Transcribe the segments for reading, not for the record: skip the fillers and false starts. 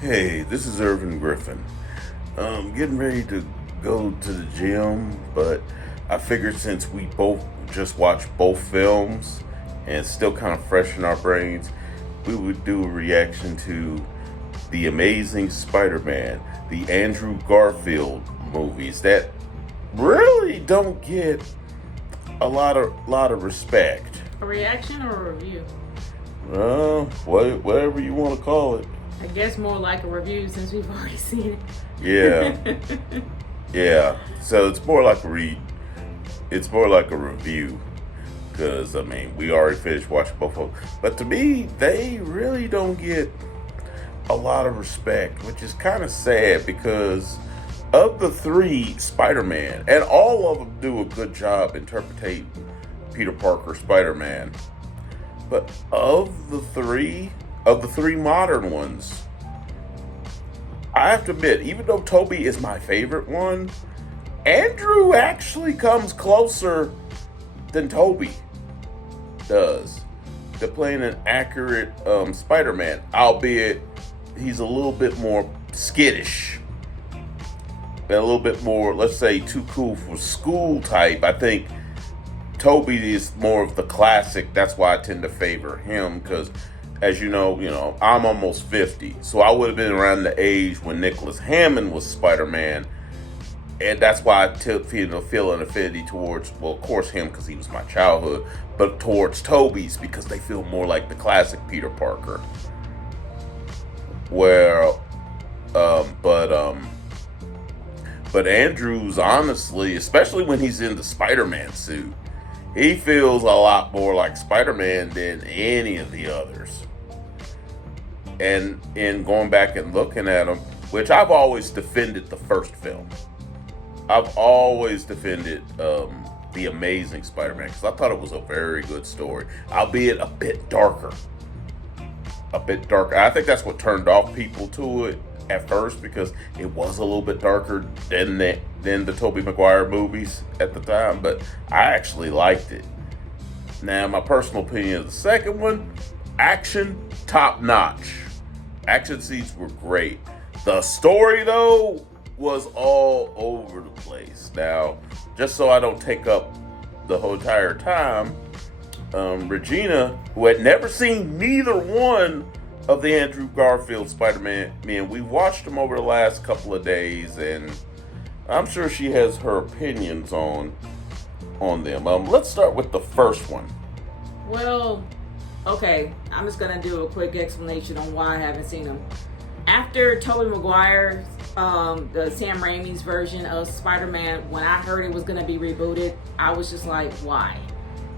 Hey, this is Irvin Griffin. Getting ready to go to the gym, but I figured since we both just watched both films and still kind of fresh in our brains, we would do a reaction to The Amazing Spider-Man, the Andrew Garfield movies that really don't get a lot of respect. A reaction or a review? Whatever you want to call it. I guess more like a review since we've already seen it. Yeah. Yeah, so it's more like a review, because I mean we already finished watching both of them. But to me, they really don't get a lot of respect, which is kind of sad because of the three Spider-Man, and all of them do a good job interpreting Peter Parker Spider-Man. But of the three modern ones, I have to admit, even though Toby is my favorite one, Andrew actually comes closer than Toby does to playing an accurate Spider-Man, albeit he's a little bit more skittish and a little bit more, let's say, too cool for school type. I think Toby is more of the classic. That's why I tend to favor him because, as you know, I'm almost 50, so I would have been around the age when Nicholas Hammond was Spider-Man, and that's why I feel an affinity towards, well, of course, him because he was my childhood, but towards Toby's because they feel more like the classic Peter Parker. Where, but Andrew's honestly, especially when he's in the Spider-Man suit, he feels a lot more like Spider-Man than any of the others. And in going back and looking at them, which I've always defended the first film. I've always defended The Amazing Spider-Man because I thought it was a very good story, albeit a bit darker. I think that's what turned off people to it at first because it was a little bit darker than the Tobey Maguire movies at the time, but I actually liked it. Now, my personal opinion of the second one, action top notch. Action scenes were great. The story, though, was all over the place. Now, just so I don't take up the whole entire time, Regina, who had never seen neither one of the Andrew Garfield Spider-Man, we watched them over the last couple of days, and I'm sure she has her opinions on them. Let's start with the first one. Well, okay, I'm just gonna do a quick explanation on why I haven't seen them. After Tobey Maguire, the Sam Raimi's version of Spider-Man, when I heard it was gonna be rebooted, I was just like, why?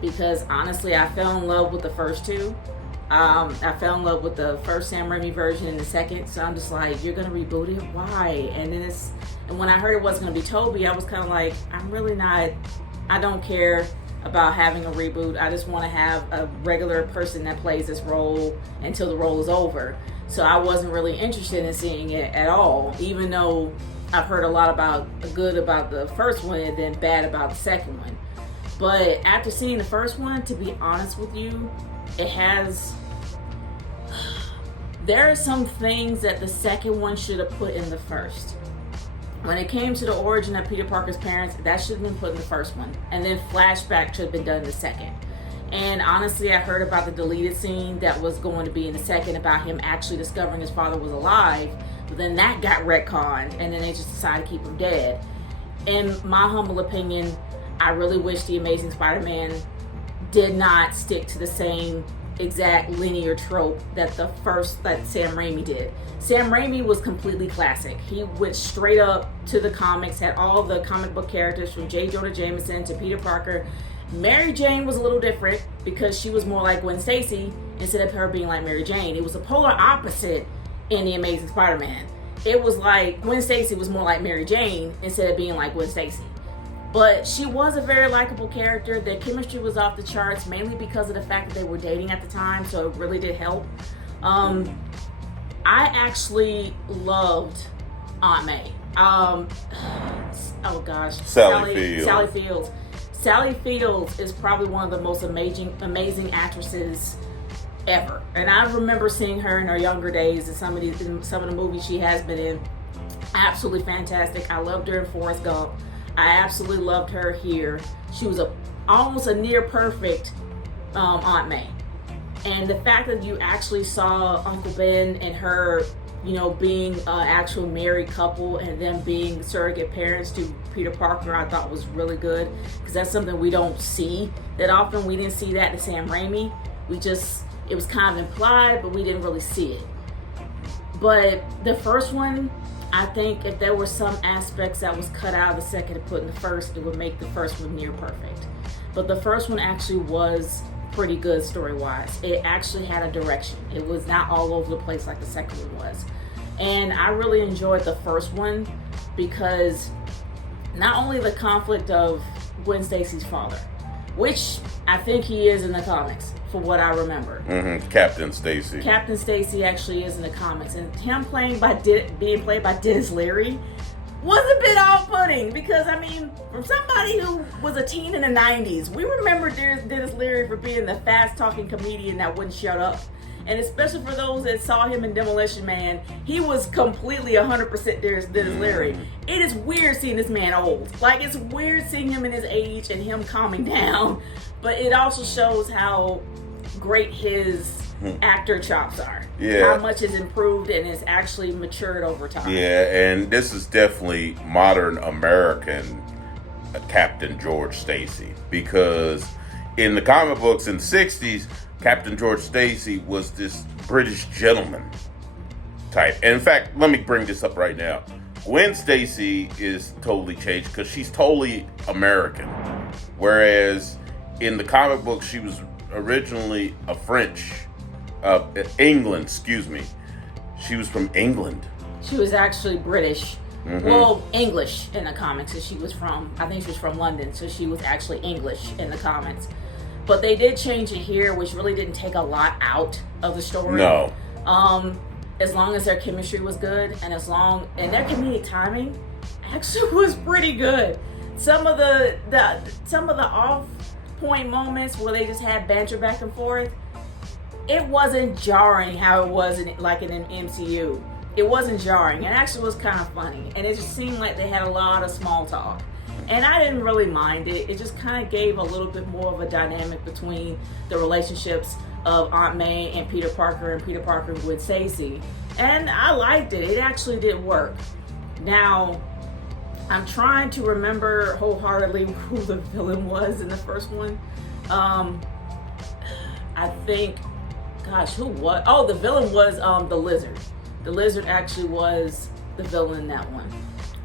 Because honestly, I fell in love with the first two. I fell in love with the first Sam Raimi version and the second, so I'm just like, you're gonna reboot it? Why? And when I heard it wasn't gonna be Tobey, I was kind of like, I don't care about having a reboot. I just want to have a regular person that plays this role until the role is over. So I wasn't really interested in seeing it at all, even though I've heard a lot about good about the first one and then bad about the second one. But after seeing the first one, to be honest with you, there are some things that the second one should have put in the first. When it came to the origin of Peter Parker's parents, that should have been put in the first one. And then flashback should have been done in the second. And honestly, I heard about the deleted scene that was going to be in the second about him actually discovering his father was alive. But then that got retconned, and then they just decided to keep him dead. In my humble opinion, I really wish The Amazing Spider-Man did not stick to the same exact linear trope that Sam Raimi did. Sam Raimi was completely classic. He went straight up to the comics, had all the comic book characters from J. Jonah Jameson to Peter Parker. Mary Jane was a little different because she was more like Gwen Stacy instead of her being like Mary Jane. It was a polar opposite in The Amazing Spider-Man. It was like Gwen Stacy was more like Mary Jane instead of being like Gwen Stacy. But she was a very likable character. Their chemistry was off the charts, mainly because of the fact that they were dating at the time, so it really did help. I actually loved Aunt May. Oh gosh, Sally Fields. Sally Fields is probably one of the most amazing actresses ever. And I remember seeing her in her younger days in some of the movies she has been in. Absolutely fantastic. I loved her in Forrest Gump. I absolutely loved her here. She was almost a near perfect Aunt May. And the fact that you actually saw Uncle Ben and her, being an actual married couple and them being surrogate parents to Peter Parker, I thought was really good, because that's something we don't see that often. We didn't see that in Sam Raimi. It was kind of implied, but we didn't really see it. But the first one, I think if there were some aspects that was cut out of the second and put in the first, it would make the first one near perfect. But the first one actually was pretty good story-wise. It actually had a direction. It was not all over the place like the second one was. And I really enjoyed the first one because not only the conflict of Gwen Stacy's father, which I think he is in the comics, for what I remember. Captain Stacy. Captain Stacy actually is in the comics, and him being played by Dennis Leary was a bit off-putting, because from somebody who was a teen in the 90s, we remember Dennis Leary for being the fast-talking comedian that wouldn't shut up. And especially for those that saw him in Demolition Man, he was completely 100% Dennis Leary. It is weird seeing this man old. Like, it's weird seeing him in his age and him calming down. But it also shows how great his actor chops are. Yeah. How much has improved and has actually matured over time. Yeah, and this is definitely modern American Captain George Stacy, because in the comic books in the 60s, Captain George Stacy was this British gentleman type. And in fact, let me bring this up right now. Gwen Stacy is totally changed because she's totally American. Whereas in the comic book, she was originally a England, excuse me. She was from England. She was actually British. Well, English in the comics. I think she was from London, so she was actually English in the comics. But they did change it here, which really didn't take a lot out of the story. No. As long as their chemistry was good, and their comedic timing actually was pretty good. Some of the off point moments where they just had banter back and forth, it wasn't jarring how it was in an MCU. It wasn't jarring. It actually was kind of funny, and it just seemed like they had a lot of small talk. And I didn't really mind it. It just kind of gave a little bit more of a dynamic between the relationships of Aunt May and Peter Parker and Gwen Stacy. And I liked it. It actually did work. Now, I'm trying to remember wholeheartedly who the villain was in the first one. I think, who was? Oh, the villain was the Lizard. The Lizard actually was the villain in that one.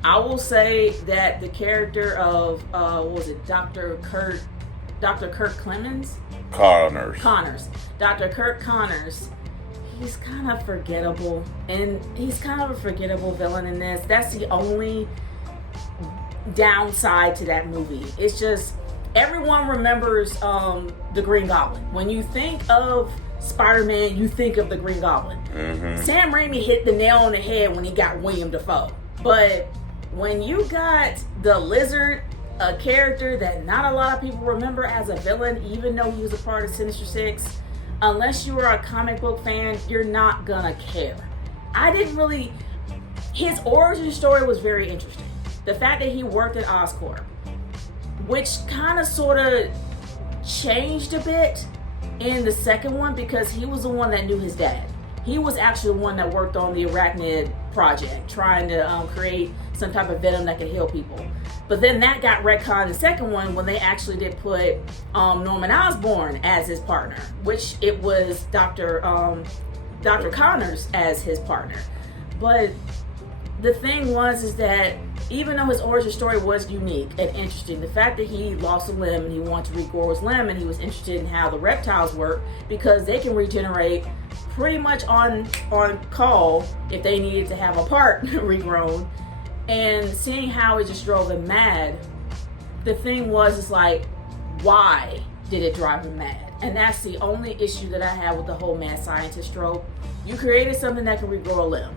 I will say that the character of Dr. Kirk Connors. Dr. Kirk Connors. He's kind of forgettable, and he's kind of a forgettable villain in this. That's the only downside to that movie. It's just everyone remembers the Green Goblin. When you think of Spider-Man, you think of the Green Goblin. Sam Raimi hit the nail on the head when he got William Dafoe. But when you got the Lizard, a character that not a lot of people remember as a villain, even though he was a part of Sinister Six, unless you are a comic book fan, you're not gonna care. His origin story was very interesting. The fact that he worked at Oscorp, which kind of sort of changed a bit in the second one, because he was the one that knew his dad. He was actually the one that worked on the Arachnid project, trying to create some type of venom that could heal people. But then that got retconned in the second one when they actually did put Norman Osborn as his partner, which it was Dr. Connors as his partner. But the thing is that even though his origin story was unique and interesting, the fact that he lost a limb and he wanted to regrow his limb, and he was interested in how the reptiles work, because they can regenerate pretty much on call if they needed to have a part regrown, and seeing how it just drove him mad. The thing is like, why did it drive him mad? And that's the only issue that I have with the whole mad scientist trope. You created something that can regrow a limb.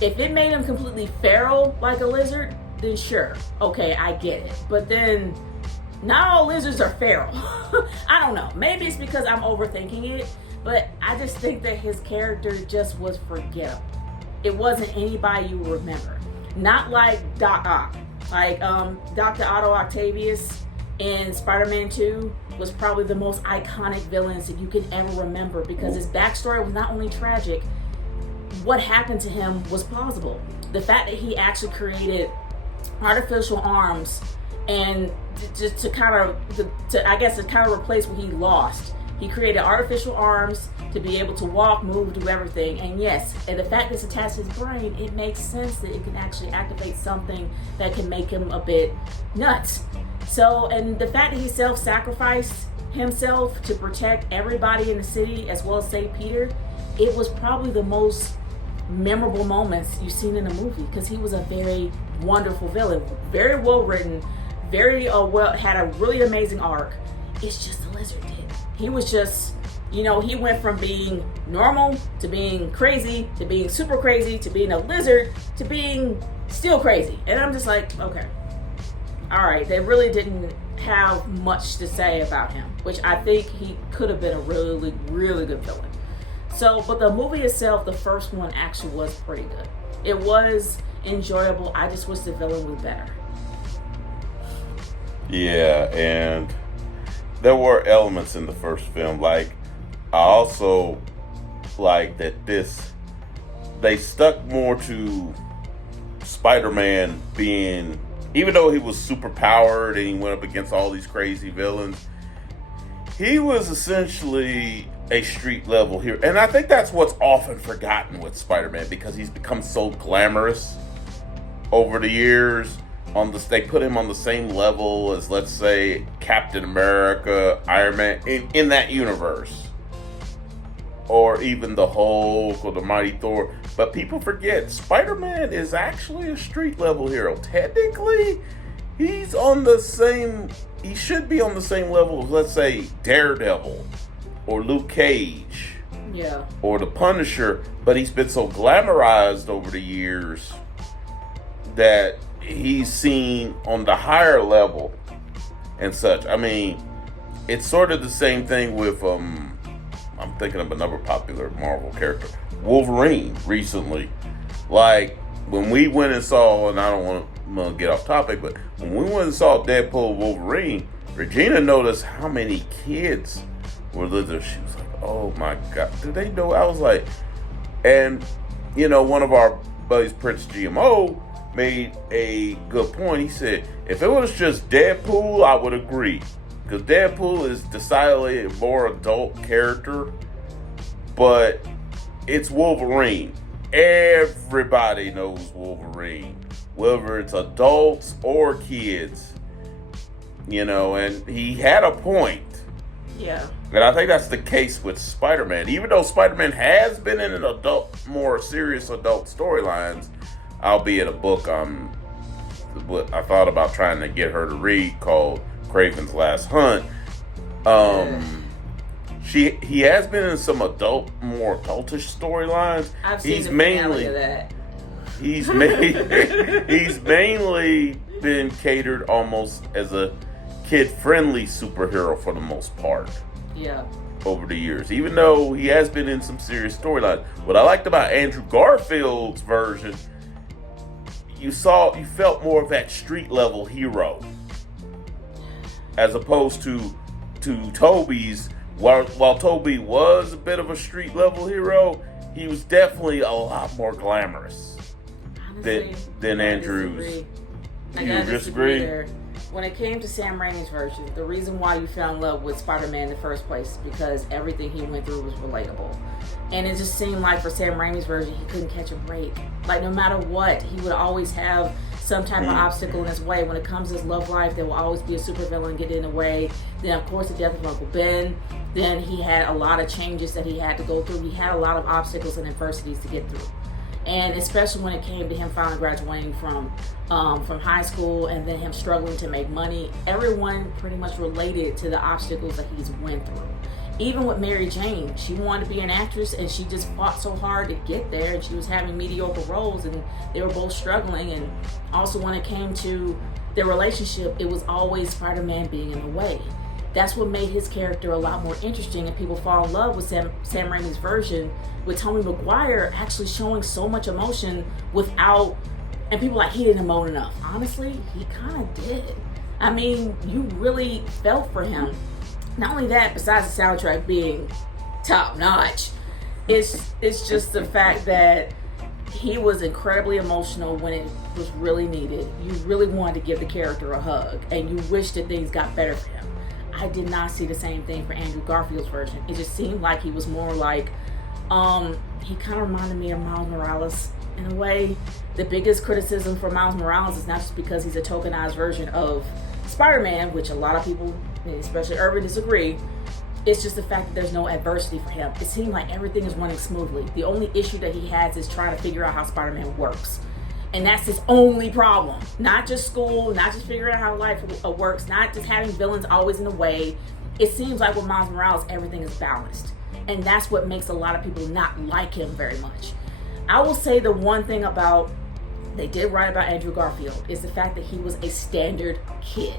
If it made him completely feral like a lizard, then sure, okay, I get it. But then, not all lizards are feral. I don't know. Maybe it's because I'm overthinking it. But I just think that his character just was forgettable. It wasn't anybody you remember. Not like Doc Ock. Like Dr. Otto Octavius in Spider-Man 2 was probably the most iconic villains that you could ever remember, because his backstory was not only tragic, what happened to him was plausible. The fact that he actually created artificial arms and just to kind of replace what he lost. He created artificial arms to be able to walk, move, do everything. And yes, and the fact that it's attached to his brain, it makes sense that it can actually activate something that can make him a bit nuts. So, and the fact that he self-sacrificed himself to protect everybody in the city as well as save Peter, it was probably the most memorable moments you've seen in a movie, because he was a very wonderful villain, very well written, very had a really amazing arc. It's just the lizard did. He was just, he went from being normal to being crazy to being super crazy to being a lizard to being still crazy. And I'm just like, okay, all right. They really didn't have much to say about him, which I think he could have been a really, really good villain. So, but the movie itself, the first one actually was pretty good. It was enjoyable. I just wish the villain was better. Yeah, and there were elements in the first film. Like, I also like that they stuck more to Spider-Man being, even though he was super powered and he went up against all these crazy villains, he was essentially a street level hero. And I think that's what's often forgotten with Spider-Man, because he's become so glamorous over the years. They put him on the same level as, let's say, Captain America, Iron Man in that universe, or even the Hulk or the Mighty Thor. But people forget Spider-Man is actually a street level hero. Technically, he should be on the same level as, let's say, Daredevil or Luke Cage, or the Punisher. But he's been so glamorized over the years that he's seen on the higher level and such. I mean, it's sort of the same thing with I'm thinking of another popular Marvel character, Wolverine, recently. Like, when we went and saw, and I don't want to get off topic, but when we went and saw Deadpool Wolverine, Regina noticed how many kids were there. She was like, oh my God, did they know? I was like, and one of our buddies, Prince GMO, made a good point. He said, if it was just Deadpool, I would agree, because Deadpool is decidedly a more adult character, but it's Wolverine. Everybody knows Wolverine, whether it's adults or kids, and he had a point. Yeah. And I think that's the case with Spider-Man. Even though Spider-Man has been in an more serious adult storylines, albeit a book I thought about trying to get her to read, called Kraven's Last Hunt. He has been in some more adultish storylines. I've seen the finale of that. He's mainly been catered almost as a kid-friendly superhero for the most part. Yeah. Over the years, even though he has been in some serious storylines. What I liked about Andrew Garfield's version, you felt more of that street level hero, as opposed to Tobey's. While Tobey was a bit of a street level hero, he was definitely a lot more glamorous. Honestly, than Andrew's. You disagree? There. When it came to Sam Raimi's version, the reason why you fell in love with Spider-Man in the first place is because everything he went through was relatable. And it just seemed like for Sam Raimi's version, he couldn't catch a break. Like, no matter what, he would always have some type of obstacle in his way. When it comes to his love life, there will always be a supervillain getting in the way. Then, of course, the death of Uncle Ben. Then he had a lot of changes that he had to go through. He had a lot of obstacles and adversities to get through. And especially when it came to him finally graduating from high school, and then him struggling to make money, everyone pretty much related to the obstacles that he's went through. Even with Mary Jane, she wanted to be an actress, and she just fought so hard to get there, and she was having mediocre roles, and they were both struggling. And also when it came to their relationship, it was always Spider-Man being in the way. that's what made his character a lot more interesting, and people fall in love with Sam Raimi's version, with Tobey Maguire actually showing so much emotion without, and people like, he didn't emote enough. Honestly, he kind of did. I mean, you really felt for him. Not only that, besides the soundtrack being top notch, it's just the fact that he was incredibly emotional when it was really needed. You really wanted to give the character a hug, and you wished that things got better for him. I did not see the same thing for Andrew Garfield's version. It just seemed like he was more like, he kind of reminded me of Miles Morales in a way. The biggest criticism for Miles Morales is not just because he's a tokenized version of Spider-Man, which a lot of people, especially Urban, disagree. It's just the fact that there's no adversity for him. It seemed like everything is running smoothly. The only issue that he has is trying to figure out how Spider-Man works. And that's his only problem. Not just school, not just figuring out how life works, not just having villains always in the way. It seems like with Miles Morales, everything is balanced. And that's what makes a lot of people not like him very much. I will say the one thing about, they did write about Andrew Garfield, is the fact that he was a standard kid.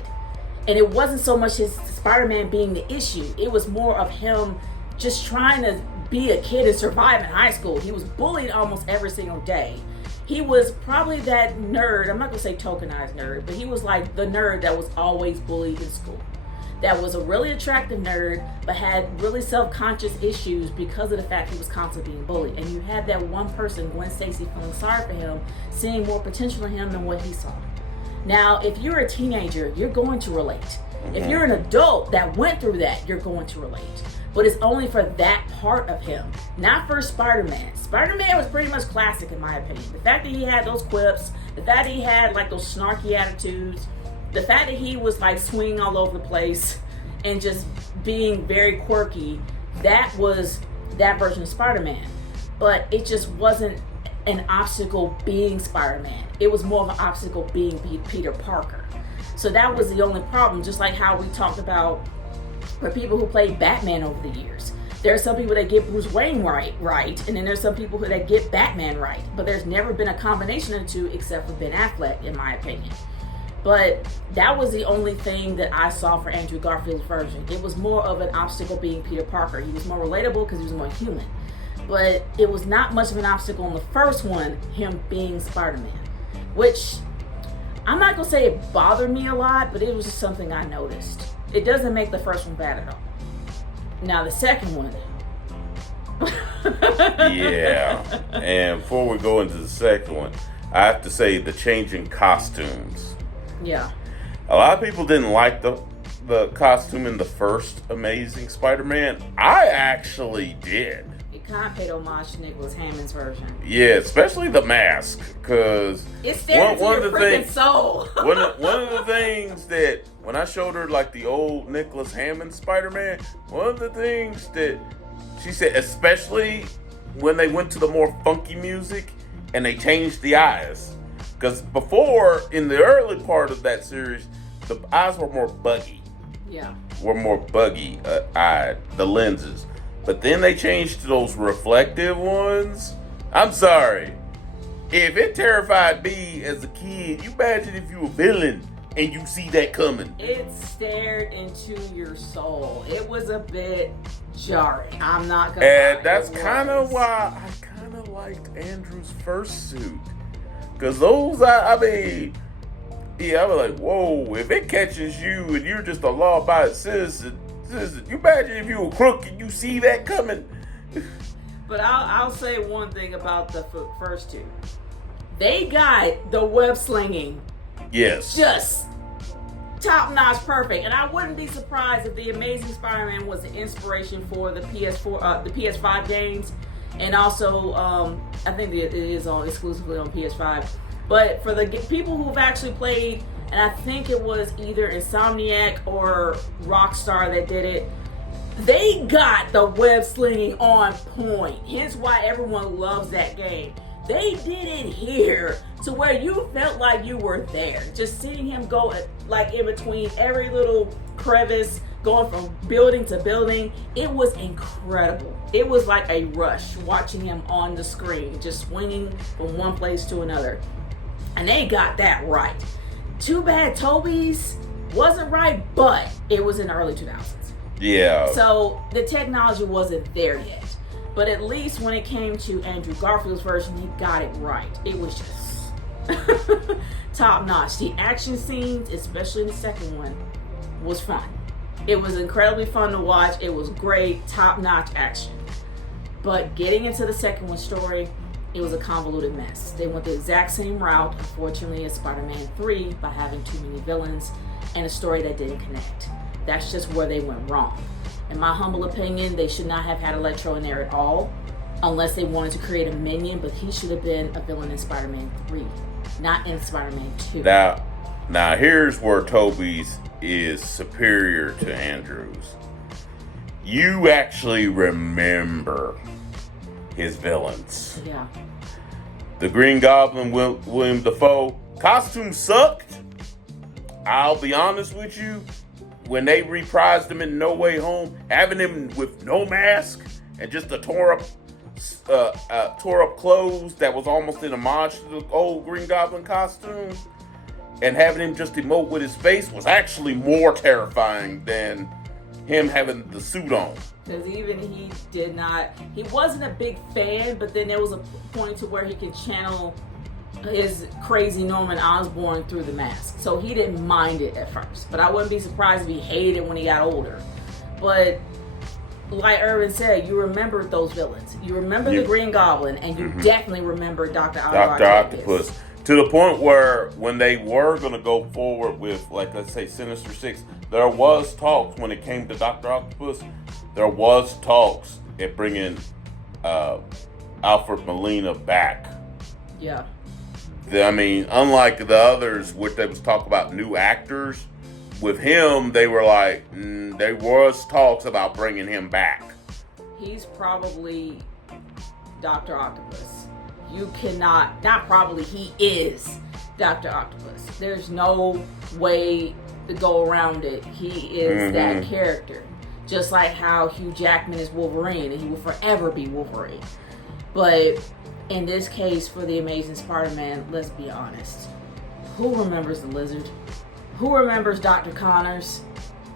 And it wasn't so much his Spider-Man being the issue. It was more of him just trying to be a kid and survive in high school. He was bullied almost every single day. He was probably that nerd, I'm not going to say tokenized nerd, but he was like the nerd that was always bullied in school. That was a really attractive nerd, but had really self-conscious issues because of the fact he was constantly being bullied. And you had that one person, Gwen Stacy, feeling sorry for him, seeing more potential in him than what he saw. Now, if you're a teenager, you're going to relate. If you're an adult that went through that, you're going to relate. But it's only for that part of him, not for Spider-Man. Spider-Man was pretty much classic in my opinion. The fact that he had those quips, the fact that he had like those snarky attitudes, the fact that he was like swinging all over the place and just being very quirky, that was that version of Spider-Man. But it just wasn't an obstacle being Spider-Man. It was more of an obstacle being Peter Parker. So that was the only problem, just like how we talked about for people who played Batman over the years. There are some people that get Bruce Wayne right, and then there's some people that get Batman right. But there's never been a combination of the two except for Ben Affleck, in my opinion. But that was the only thing that I saw for Andrew Garfield's version. It was more of an obstacle being Peter Parker. He was more relatable because he was more human. But it was not much of an obstacle in the first one, him being Spider-Man. Which, I'm not going to say it bothered me a lot, but it was just something I noticed. It doesn't make the first one bad at all. Now the second one. Yeah. And before we go into the second one, I have to say the changing costumes. Yeah. A lot of people didn't like the costume in the first Amazing Spider-Man. I actually did. It kind of paid homage to Nicholas Hammond's version. Yeah, especially the mask, because it stared into your freaking soul. one of the things that when I showed her like the old Nicholas Hammond Spider-Man, one of the things that she said, especially when they went to the more funky music and they changed the eyes, because before in the early part of that series, the eyes were more buggy. Yeah, were more buggy eyed, the lenses. But then they changed to those reflective ones. I'm sorry. If it terrified me as a kid, you imagine if you were a villain and you see that coming. It stared into your soul. It was a bit jarring. I'm not gonna And lie, that's kind of why I kind of liked Andrew's first suit. Because those, I mean, yeah, I was like, whoa, if it catches you and you're just a law-abiding citizen, you imagine if you were a crook and you see that coming. But I'll say one thing about the first two. They got the web slinging. Yes. Just top-notch perfect. And I wouldn't be surprised if The Amazing Spider-Man was the inspiration for the PS4, the PS5 games. And also, I think it is all exclusively on PS5. But for the people who've actually played, and I think it was either Insomniac or Rockstar that did it, they got the web slinging on point. Hence why everyone loves that game. They did it here to where you felt like you were there. Just seeing him go like in between every little crevice, going from building to building, it was incredible. It was like a rush watching him on the screen, just swinging from one place to another. And they got that right. Too bad Tobey's, Wasn't right, but it was in the early 2000s. Yeah. So the technology wasn't there yet. But at least when it came to Andrew Garfield's version, he got it right. It was just top notch. The action scenes, especially in the second one, was fun. It was incredibly fun to watch. It was great, top notch action. But getting into the second one story, it was a convoluted mess. They went the exact same route, unfortunately, as Spider-Man 3 by having too many villains and a story that didn't connect. That's just where they went wrong. In my humble opinion, they should not have had Electro in there at all, unless they wanted to create a minion, but he should have been a villain in Spider-Man 3, not in Spider-Man 2. Now here's where Tobey's is superior to Andrew's. You actually remember his villains. Yeah. The Green Goblin, William Dafoe, costume sucked. I'll be honest with you. When they reprised him in No Way Home, having him with no mask and just a tore up clothes that was almost an homage to the old Green Goblin costume, and having him just emote with his face was actually more terrifying than him having the suit on. Because even he wasn't a big fan, but then there was a point to where he could channel his crazy Norman Osborn through the mask. So he didn't mind it at first. But I wouldn't be surprised if he hated it when he got older. But like Irvin said, you remembered those villains. You remember the Green Goblin, and you definitely remember Dr. Octopus. To the point where when they were going to go forward with, like, let's say Sinister Six, there was talks when it came to Dr. Octopus. There was talks at bringing Alfred Molina back. Yeah. I mean, unlike the others, which they was talk about new actors, with him, they were like, there was talks about bringing him back. He's probably Dr. Octopus. You cannot, not probably, he is Dr. Octopus. There's no way to go around it. He is that character. Just like how Hugh Jackman is Wolverine, and he will forever be Wolverine. But in this case, for the Amazing Spider-Man, let's be honest. Who remembers the Lizard? Who remembers Dr. Connors?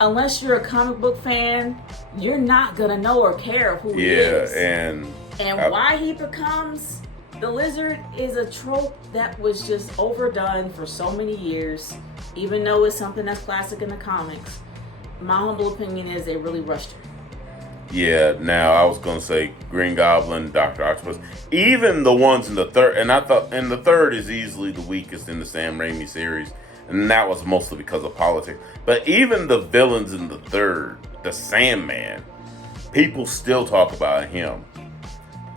Unless you're a comic book fan, you're not gonna know or care who he is. And why he becomes the Lizard is a trope that was just overdone for so many years. Even though it's something that's classic in the comics, my humble opinion is they really rushed it. Yeah, now I was gonna say Green Goblin, Dr. Octopus, even the ones in the third, and I thought, and the third is easily the weakest in the Sam Raimi series, and that was mostly because of politics. But even the villains in the third, the Sandman, people still talk about him.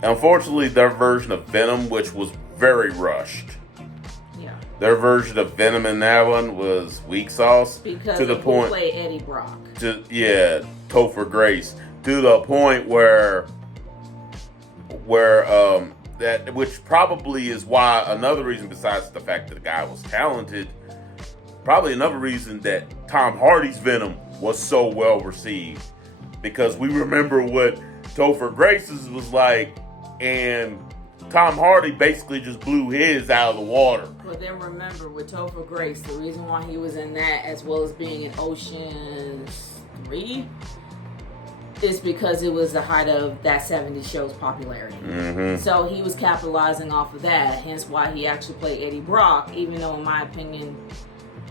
Unfortunately, their version of Venom, which was very rushed. Yeah. Their version of Venom in that one was weak sauce. Because to the of point, who played Eddie Brock. Topher Grace. To the point where that, which probably is why, another reason besides the fact that the guy was talented, probably another reason that Tom Hardy's Venom was so well received, because we remember what Topher Grace's was like, and Tom Hardy basically just blew his out of the water. But then remember, with Topher Grace, the reason why he was in that, as well as being in Ocean's 3, is because it was the height of that 70s show's popularity. So he was capitalizing off of that, hence why he actually played Eddie Brock, even though in my opinion,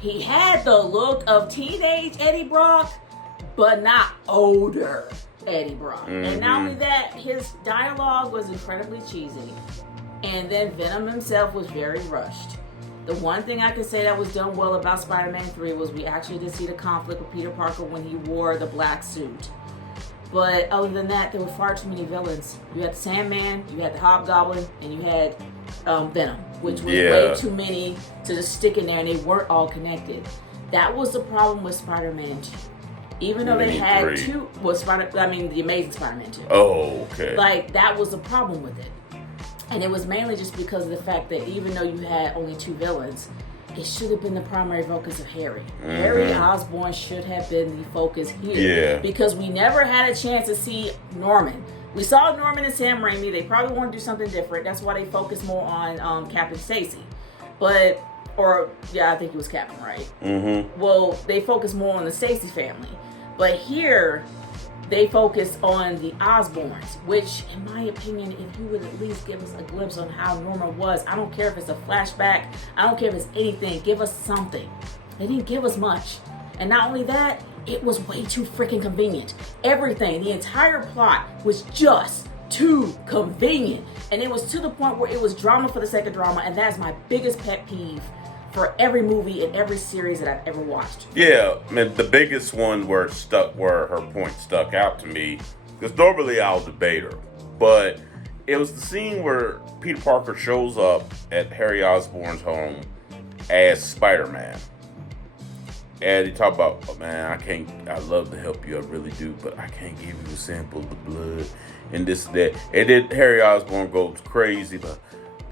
he had the look of teenage Eddie Brock, but not older Eddie Brock. And not only that, his dialogue was incredibly cheesy. And then Venom himself was very rushed. The one thing I could say that was done well about Spider-Man 3 was we actually did see the conflict with Peter Parker when he wore the black suit. But other than that, there were far too many villains. You had the Sandman, you had the Hobgoblin, and you had Venom, which was way too many to just stick in there, and they weren't all connected. That was the problem with Spider-Man 2. Even though they had the Amazing Spider-Man 2. Oh, okay. Like, that was the problem with it. And it was mainly just because of the fact that even though you had only two villains, it should have been the primary focus of Harry. Harry Osborn should have been the focus here. Yeah. Because we never had a chance to see Norman. We saw Norman and Sam Raimi. They probably want to do something different. That's why they focus more on Captain Stacy. But Or, yeah, I think it was Captain, right? Mm-hmm. Well, they focus more on the Stacy family. But here, they focus on the Osborns, which, in my opinion, if you would at least give us a glimpse on how Norma was, I don't care if it's a flashback, I don't care if it's anything, give us something. They didn't give us much. And not only that, it was way too freaking convenient. Everything, the entire plot was just too convenient. And it was to the point where it was drama for the sake of drama, and that's my biggest pet peeve for every movie and every series that I've ever watched. Yeah, I mean, the biggest one where her point stuck out to me, because normally I'll debate her, but it was the scene where Peter Parker shows up at Harry Osborn's home as Spider-Man. And he talked about, oh, man, I'd love to help you, I really do, but I can't give you a sample of the blood and this and that. And then Harry Osborn goes crazy, like,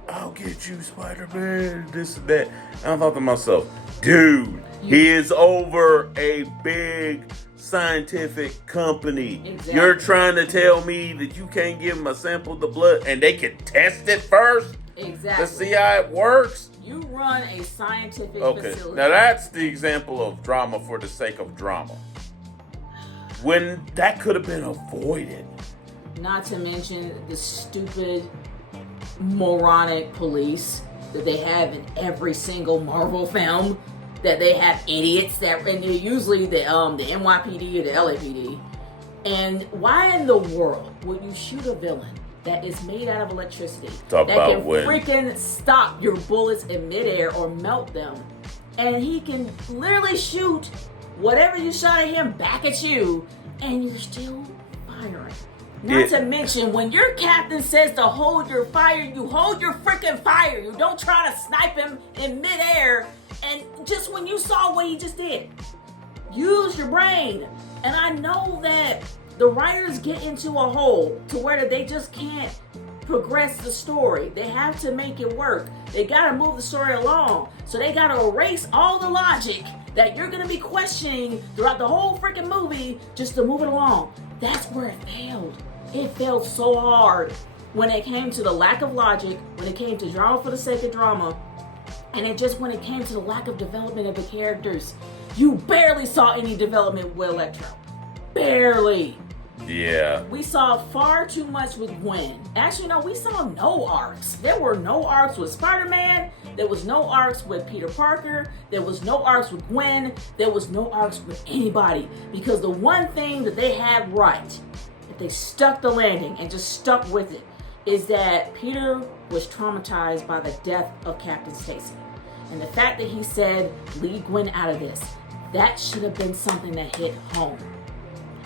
I'll get you, Spider-Man, this and that. And I thought to myself, dude, he is over a big scientific company. Exactly. You're trying to tell me that you can't give him a sample of the blood and they can test it first? Exactly. To see how it works? You run a scientific Okay, facility. now that's the example of drama for the sake of drama. When that could have been avoided. Not to mention the stupid, moronic police that they have in every single Marvel film. That they have idiots that, and they're usually the NYPD or the LAPD. And why in the world would you shoot a villain that is made out of electricity that can freaking stop your bullets in midair or melt them, and he can literally shoot whatever you shot at him back at you, and you're still firing? Not to mention, when your captain says to hold your fire, you hold your freaking fire. You don't try to snipe him in midair. And just when you saw what he just did, use your brain. And I know that the writers get into a hole to where they just can't progress the story. They have to make it work. They gotta move the story along. So they gotta erase all the logic that you're gonna be questioning throughout the whole freaking movie just to move it along. That's where it failed. It failed so hard when it came to the lack of logic, when it came to drama for the sake of drama, and when it came to the lack of development of the characters. You barely saw any development with Electro. Barely. Yeah. We saw far too much with Gwen. Actually, no, we saw no arcs. There were no arcs with Spider-Man. There was no arcs with Peter Parker. There was no arcs with Gwen. There was no arcs with anybody. Because the one thing that they had right, that they stuck the landing and just stuck with it, is that Peter was traumatized by the death of Captain Stacy. And the fact that he said, leave Gwen out of this, that should have been something that hit home.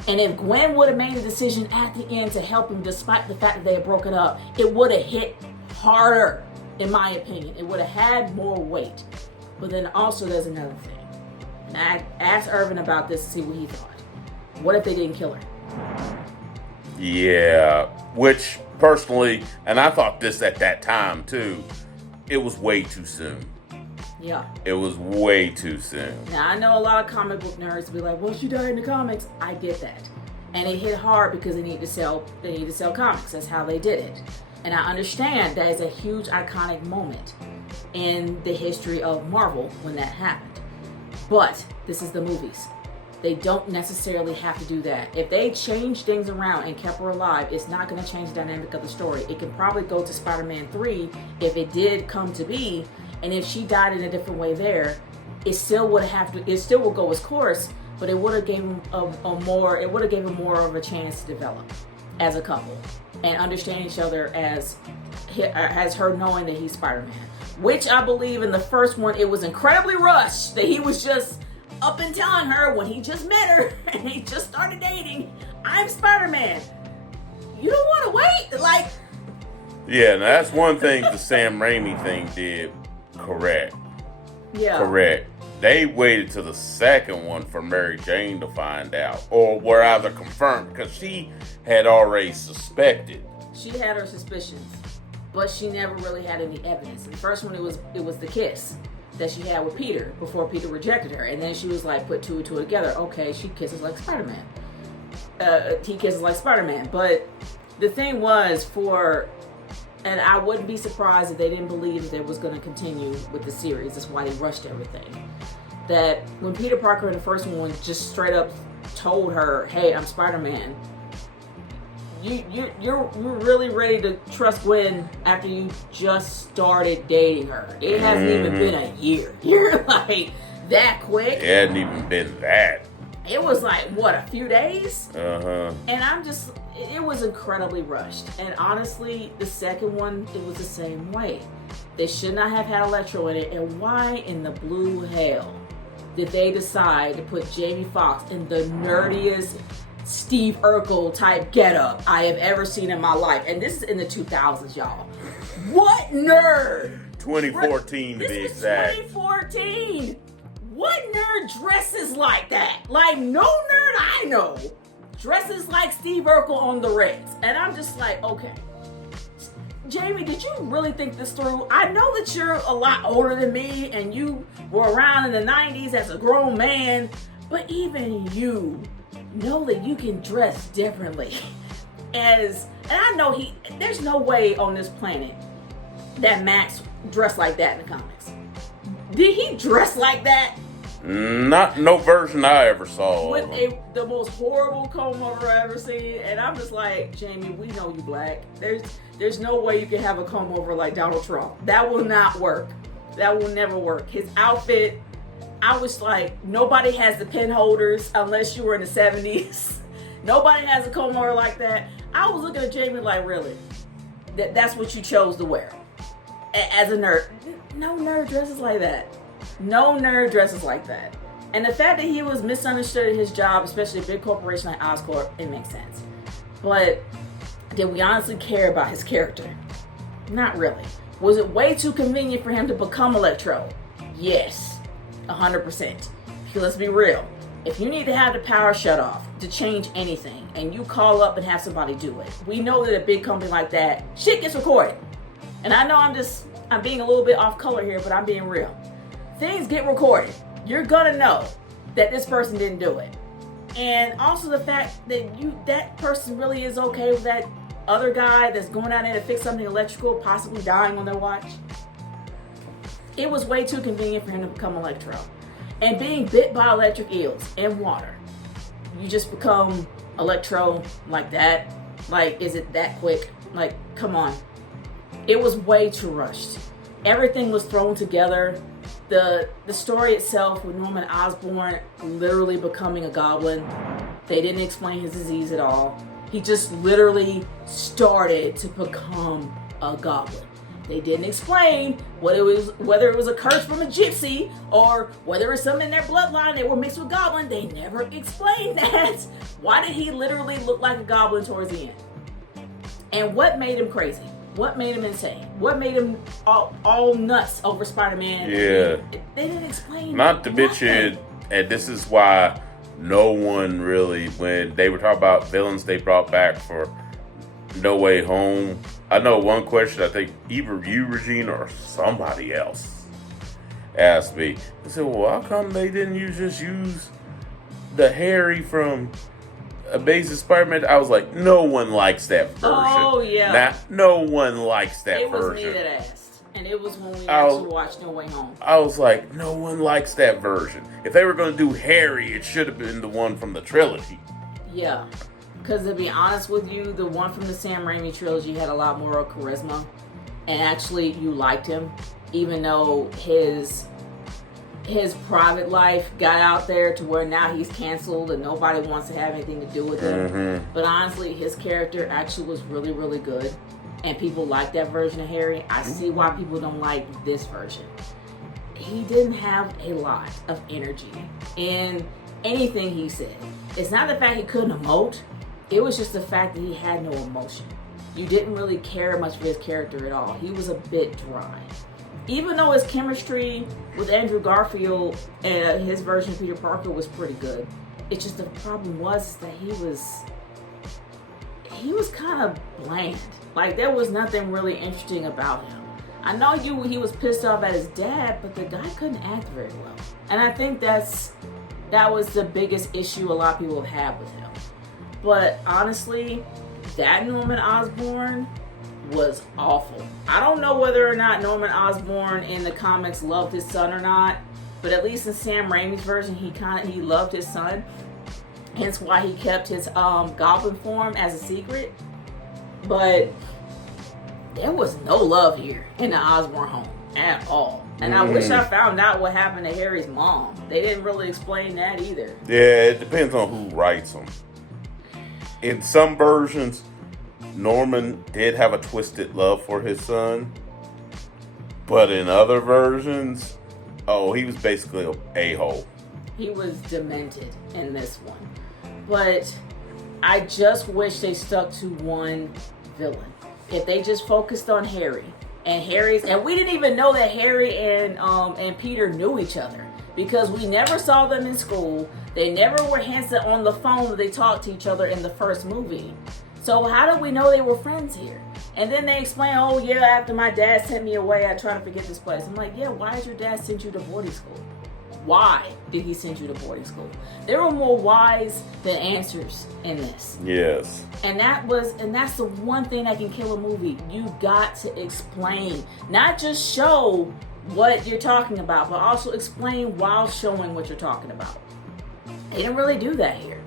And if Gwen would have made a decision at the end to help him, despite the fact that they had broken up, it would have hit harder, in my opinion. It would have had more weight. But then also there's another thing. And I asked Irvin about this to see what he thought. What if they didn't kill her? Yeah, which personally, and I thought this at that time too, it was way too soon. Yeah. It was way too soon. Now, I know a lot of comic book nerds be like, well, she died in the comics. I get that. And it hit hard because they need to sell comics. That's how they did it. And I understand that is a huge iconic moment in the history of Marvel when that happened. But this is the movies. They don't necessarily have to do that. If they change things around and kept her alive, it's not going to change the dynamic of the story. It can probably go to Spider-Man 3 if it did come to be. And if she died in a different way there, it still would go its course, but it would have given more of a chance to develop as a couple and understand each other as her knowing that he's Spider-Man. Which I believe in the first one, it was incredibly rushed that he was just up and telling her when he just met her and he just started dating, I'm Spider-Man. You don't want to wait? Like, yeah, now that's one thing the Sam Raimi thing did correct. Yeah. Correct. They waited till the second one for Mary Jane to find out, or were either confirmed, because she had already suspected. She had her suspicions, but she never really had any evidence. In the first one, it was the kiss that she had with Peter before Peter rejected her, and then she was like, put two and two together. Okay, she kisses like Spider-Man. He kisses like Spider-Man. But the thing was, for And I wouldn't be surprised if they didn't believe they was going to continue with the series. That's why they rushed everything. That when Peter Parker in the first one just straight up told her, "Hey, I'm Spider-Man," you're really ready to trust Gwen after you just started dating her. It hasn't even been a year. You're like that quick. It hadn't even been that. It was like, what, a few days? Uh-huh. And it was incredibly rushed. And honestly, the second one, it was the same way. They should not have had Electro in it. And why in the blue hell did they decide to put Jamie Foxx in the nerdiest Steve Urkel type getup I have ever seen in my life? And this is in the 2000s, y'all. What nerd? 2014 to be exact. 2014. What nerd dresses like that? Like, no nerd I know dresses like Steve Urkel on the Reds. And I'm just like, okay, Jamie, did you really think this through? I know that you're a lot older than me and you were around in the 90s as a grown man, but even you know that you can dress differently. And I know there's no way on this planet that Max dressed like that in the comics. Did he dress like that? Not no version I ever saw. With the most horrible comb over I ever seen, and I'm just like, Jamie, we know you black. There's no way you can have a comb over like Donald Trump. That will not work. That will never work. His outfit, I was like, nobody has the pen holders unless you were in the 70s. Nobody has a comb over like that. I was looking at Jamie like, really? That's what you chose to wear as a nerd? No nerd dresses like that. No nerd dresses like that. And the fact that he was misunderstood at his job, especially a big corporation like Oscorp, it makes sense. But did we honestly care about his character? Not really. Was it way too convenient for him to become Electro? Yes, 100%. Because let's be real. If you need to have the power shut off to change anything, and you call up and have somebody do it, we know that a big company like that, shit gets recorded. And I know I'm being a little bit off color here, but I'm being real. Things get recorded. You're gonna know that this person didn't do it. And also the fact that person really is okay with that other guy that's going out there to fix something electrical, possibly dying on their watch. It was way too convenient for him to become Electro. And being bit by electric eels in water, you just become Electro like that? Like, is it that quick? Like, come on. It was way too rushed. Everything was thrown together. The story itself with Norman Osborn literally becoming a goblin, they didn't explain his disease at all. He just literally started to become a goblin. They didn't explain whether it was a curse from a gypsy or whether it was something in their bloodline they were mixed with goblin. They never explained that. Why did he literally look like a goblin towards the end? And what made him crazy? What made him insane? What made him all nuts over Spider-Man? Yeah. They didn't explain. Not to bitch it, and this is why no one really, when they were talking about villains they brought back for No Way Home, I know one question I think either you, Regina, or somebody else asked me. I said, well, how come they didn't just use the Harry from Amazing Spider-Man? I was like, no one likes that version. Oh, yeah. No one likes that version. It was me that asked. And it was when we actually watched No Way Home. I was like, no one likes that version. If they were going to do Harry, it should have been the one from the trilogy. Yeah. Because to be honest with you, the one from the Sam Raimi trilogy had a lot more charisma. And actually, you liked him. Even though his private life got out there to where now he's canceled and nobody wants to have anything to do with him. Mm-hmm. But honestly, his character actually was really, really good. And people like that version of Harry. I see why people don't like this version. He didn't have a lot of energy in anything he said. It's not the fact he couldn't emote. It was just the fact that he had no emotion. You didn't really care much for his character at all. He was a bit dry. Even though his chemistry with Andrew Garfield and his version of Peter Parker was pretty good, it's just the problem was that he was kind of bland. Like, there was nothing really interesting about him. I know he was pissed off at his dad, but the guy couldn't act very well. And I think that was the biggest issue a lot of people have with him. But honestly, that Norman Osborn was awful. I don't know whether or not Norman Osborn in the comics loved his son or not, but at least in Sam Raimi's version, he loved his son. Hence why he kept his goblin form as a secret. But there was no love here in the Osborn home at all. And I wish I found out what happened to Harry's mom. They didn't really explain that either. Yeah, it depends on who writes them. In some versions, Norman did have a twisted love for his son. But in other versions, he was basically an a-hole. He was demented in this one. But I just wish they stuck to one villain. If they just focused on Harry. And we didn't even know that Harry and Peter knew each other, because we never saw them in school. They never were hinted on the phone that they talked to each other in the first movie. So how did we know they were friends here? And then they explain, after my dad sent me away, I tried to forget this place. I'm like, why did your dad send you to boarding school? Why did he send you to boarding school? There were more whys than answers in this. Yes. And that's the one thing that can kill a movie. You got to explain, not just show what you're talking about, but also explain while showing what you're talking about. They didn't really do that here.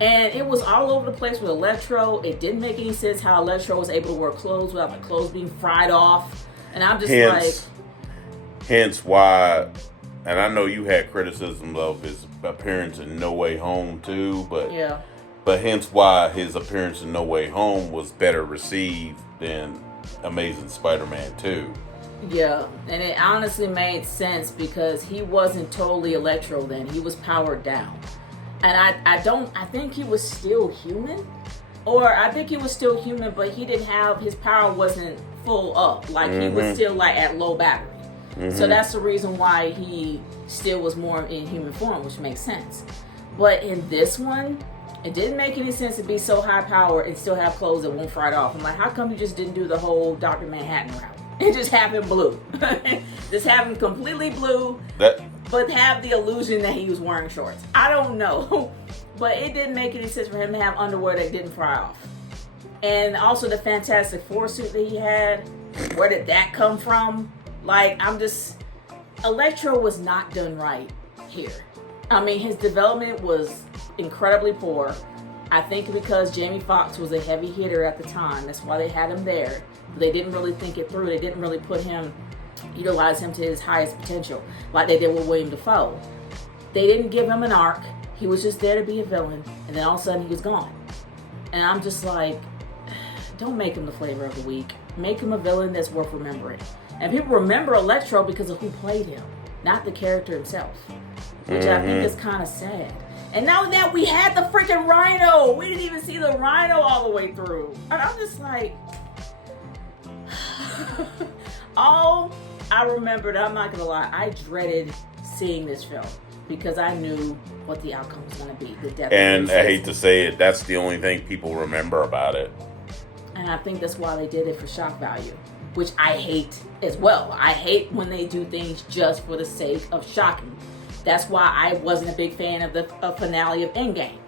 And it was all over the place with Electro. It didn't make any sense how Electro was able to wear clothes without the clothes being fried off. And I'm just Hence why, and I know you had criticism of his appearance in No Way Home too, but hence why his appearance in No Way Home was better received than Amazing Spider-Man 2. Yeah, and it honestly made sense because he wasn't totally Electro then. He was powered down. And I think he was still human. Or I think he was still human, but his power wasn't full up. Like, he was still, at low battery. So that's the reason why he still was more in human form, which makes sense. But in this one, it didn't make any sense to be so high powered and still have clothes that won't fry off. I'm like, how come you just didn't do the whole Dr. Manhattan route? It just happened blue. Just have him completely blue, but have the illusion that he was wearing shorts. I don't know. But it didn't make any sense for him to have underwear that didn't fry off. And also the Fantastic Four suit that he had, where did that come from? Electro was not done right here. I mean, his development was incredibly poor. I think because Jamie Foxx was a heavy hitter at the time. That's why they had him there. They didn't really think it through. They didn't really utilize him to his highest potential like they did with William Dafoe. They didn't give him an arc. He was just there to be a villain. And then all of a sudden he was gone. And I'm just like, don't make him the flavor of the week. Make him a villain that's worth remembering. And people remember Electro because of who played him, not the character himself. Which I think is kind of sad. And now that we had the freaking Rhino, we didn't even see the Rhino all the way through. And I'm just like, all I remembered, I'm not gonna lie, I dreaded seeing this film because I knew what the outcome was gonna be. The death. And I hate to say it, that's the only thing people remember about it. And I think that's why they did it for shock value, which I hate as well. I hate when they do things just for the sake of shocking. That's why I wasn't a big fan of the finale of Endgame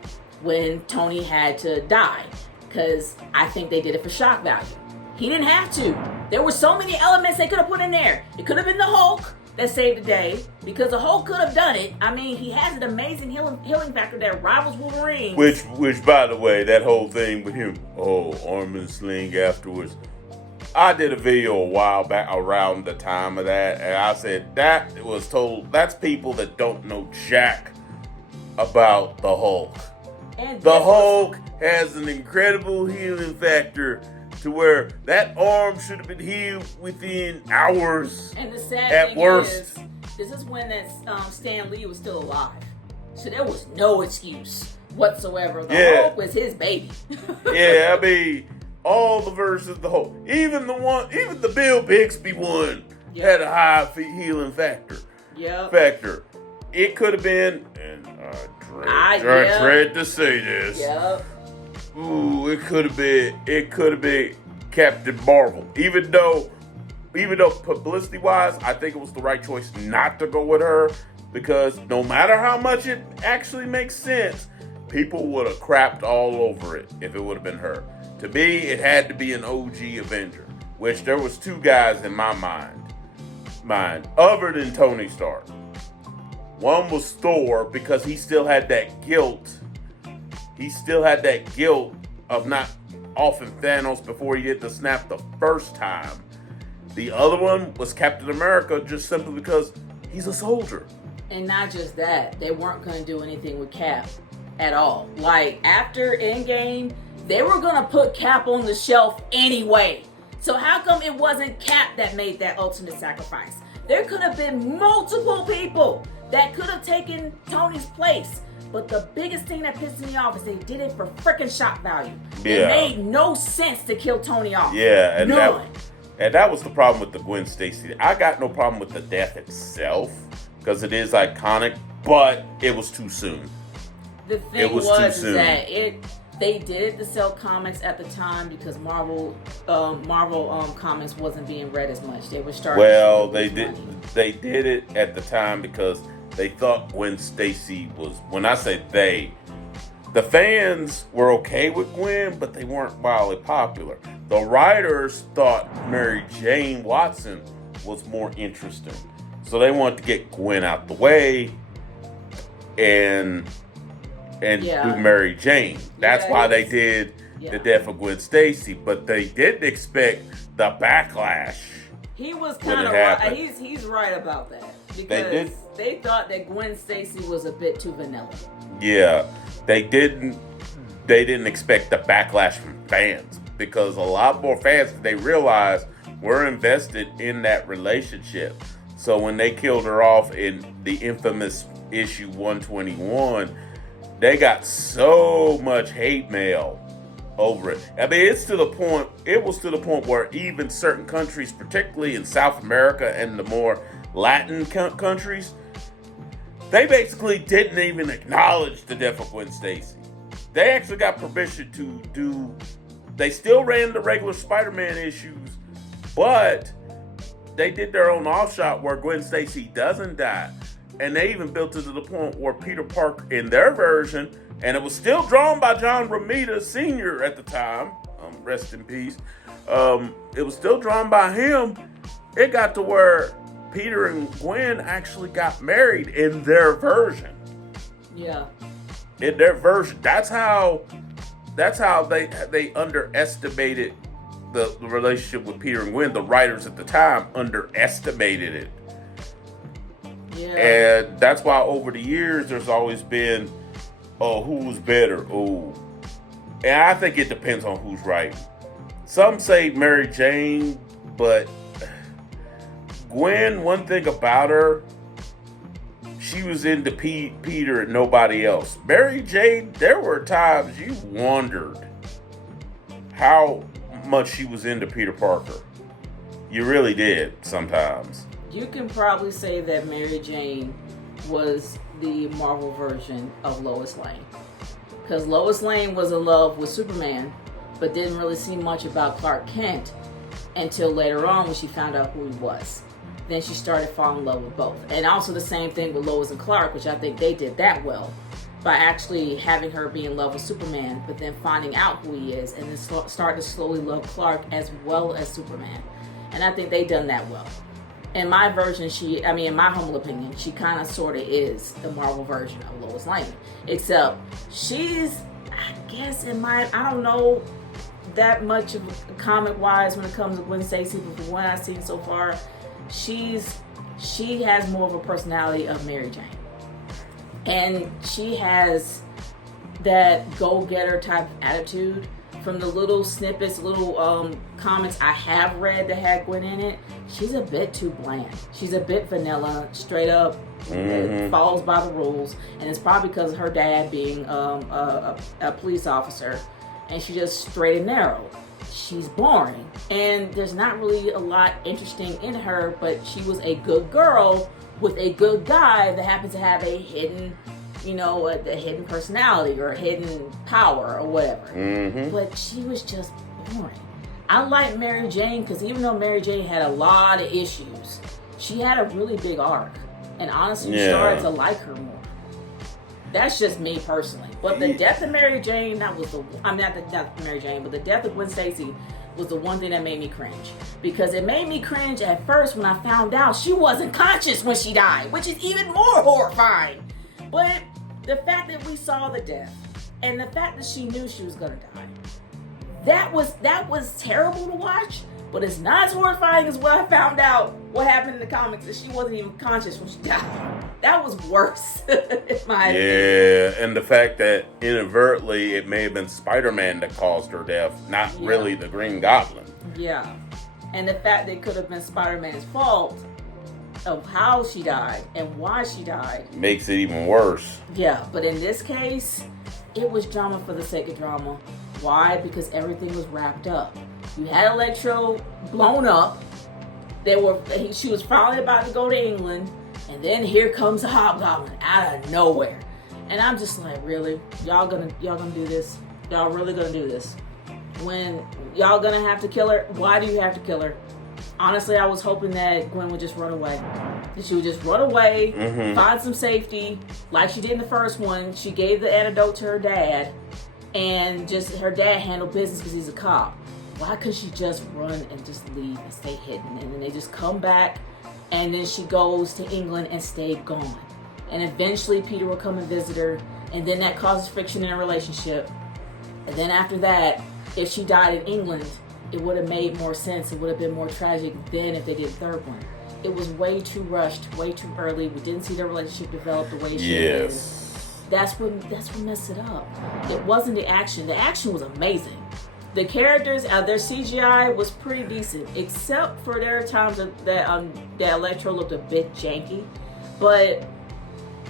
when Tony had to die, because I think they did it for shock value. He didn't have to. There were so many elements they could have put in there. It could have been the Hulk that saved the day, because the Hulk could have done it. I mean, he has an amazing healing factor that rivals Wolverine. Which, by the way, that whole thing with him, arm and sling afterwards. I did a video a while back around the time of that, and I said that's people that don't know jack about the Hulk. And the Hulk has an incredible healing factor to where that arm should have been healed within hours. And the sad at thing worst. This is when Stan Lee was still alive, so there was no excuse whatsoever. The Hulk was his baby. Yeah, I mean, all the versions of the Hulk, even the Bill Bixby one had a high healing factor. Factor. It could have been, and I dread to say this. Ooh, it could have been Captain Marvel. Even though publicity wise, I think it was the right choice not to go with her, because no matter how much it actually makes sense, people would have crapped all over it if it would have been her. To me, it had to be an OG Avenger. which there was two guys in my mind, other than Tony Stark. One was Thor because he still had that guilt. He still had that guilt of not offing Thanos before he did the snap the first time. The other one was Captain America just simply because he's a soldier. And not just that, they weren't going to do anything with Cap at all. Like, after Endgame, they were going to put Cap on the shelf anyway. So how come it wasn't Cap that made that ultimate sacrifice? There could have been multiple people that could have taken Tony's place. But the biggest thing that pissed me off is they did it for freaking shock value. It made no sense to kill Tony off. Yeah, and none. that was the problem with the Gwen Stacy. I got no problem with the death itself because it is iconic, but it was too soon. The thing was that they did it to sell comics at the time because Marvel comics wasn't being read as much. They were starting. Well, they did it at the time because they thought Gwen Stacy was. When I say they, the fans were okay with Gwen, but they weren't wildly popular. The writers thought Mary Jane Watson was more interesting, so they wanted to get Gwen out the way and do Mary Jane. That's why they did the death of Gwen Stacy, but they didn't expect the backlash. He was kind of right. He's right about that because they thought that Gwen Stacy was a bit too vanilla. Yeah, they didn't expect the backlash from fans because a lot more fans, they realized, were invested in that relationship. So when they killed her off in the infamous issue 121, they got so much hate mail over it. I mean, it was to the point where even certain countries, particularly in South America and the more Latin countries, they basically didn't even acknowledge the death of Gwen Stacy. They actually got permission to they still ran the regular Spider-Man issues, but they did their own offshot where Gwen Stacy doesn't die. And they even built it to the point where Peter Parker, in their version, and it was still drawn by John Romita Sr. at the time, rest in peace, it was still drawn by him. It got to where Peter and Gwen actually got married in their version. Yeah. In their version. That's how they underestimated the relationship with Peter and Gwen. The writers at the time underestimated it. Yeah. And that's why over the years there's always been, who's better? Oh. And I think it depends on who's writing. Some say Mary Jane, but Gwen, one thing about her, she was into Peter and nobody else. Mary Jane, there were times you wondered how much she was into Peter Parker. You really did sometimes. You can probably say that Mary Jane was the Marvel version of Lois Lane. Because Lois Lane was in love with Superman, but didn't really see much about Clark Kent until later on when she found out who he was. Then she started falling in love with both. And also the same thing with Lois and Clark, which I think they did that well, by actually having her be in love with Superman, but then finding out who he is, and then starting to slowly love Clark as well as Superman. And I think they done that well. In my version, in my humble opinion, she kind of sort of is the Marvel version of Lois Lane. Except she's, I guess, I don't know that much of comic-wise when it comes to Gwen Stacy, but from what I've seen so far, she has more of a personality of Mary Jane. And she has that go-getter type attitude. From the little snippets, little comics I have read that had Gwen in it, she's a bit too bland. She's a bit vanilla, straight up, follows by the rules. And it's probably because of her dad being a police officer. And she's just straight and narrow. She's boring. And there's not really a lot interesting in her, but she was a good girl with a good guy that happens to have a hidden, a hidden personality or a hidden power or whatever. Mm-hmm. But she was just boring. I like Mary Jane because even though Mary Jane had a lot of issues, she had a really big arc. And honestly, you started to like her more. That's just me personally. But the death of Mary Jane, not the death of Mary Jane, but the death of Gwen Stacy was the one thing that made me cringe. Because it made me cringe at first when I found out she wasn't conscious when she died, which is even more horrifying. But the fact that we saw the death, and the fact that she knew she was gonna die, that was terrible to watch. But it's not as horrifying as what I found out what happened in the comics, that she wasn't even conscious when she died. That was worse, in my opinion. Yeah, and the fact that inadvertently it may have been Spider-Man that caused her death, not really the Green Goblin. Yeah. And the fact that it could have been Spider-Man's fault of how she died and why she died makes it even worse. Yeah, but in this case, it was drama for the sake of drama. Why? Because everything was wrapped up. You had Electro blown up. She was finally about to go to England, and then here comes the Hobgoblin out of nowhere. And I'm just like, really? Y'all gonna do this? Y'all really gonna do this? When y'all gonna have to kill her? Why do you have to kill her? Honestly, I was hoping that Gwen would just run away. That she would just run away, find some safety, like she did in the first one. She gave the antidote to her dad, and just her dad handled business because he's a cop. Why couldn't she just run and just leave and stay hidden? And then they just come back, and then she goes to England and stayed gone. And eventually Peter will come and visit her, and then that causes friction in a relationship. And then after that, if she died in England, it would have made more sense. It would have been more tragic than if they did the third one. It was way too rushed, way too early. We didn't see their relationship develop the way it should have been. That's what messed it up. It wasn't the action. The action was amazing. The characters, their CGI was pretty decent, except for there are times that Electro looked a bit janky, but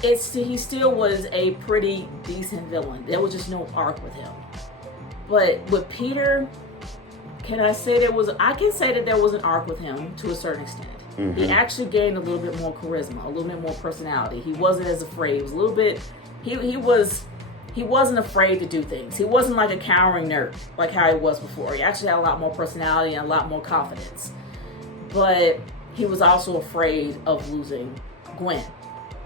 he still was a pretty decent villain. There was just no arc with him. But with Peter, I can say that there was an arc with him to a certain extent. He actually gained a little bit more charisma, a little bit more personality. He wasn't as afraid. It was a little bit. He wasn't afraid to do things. He wasn't like a cowering nerd like how he was before. He actually had a lot more personality and a lot more confidence. But he was also afraid of losing Gwen.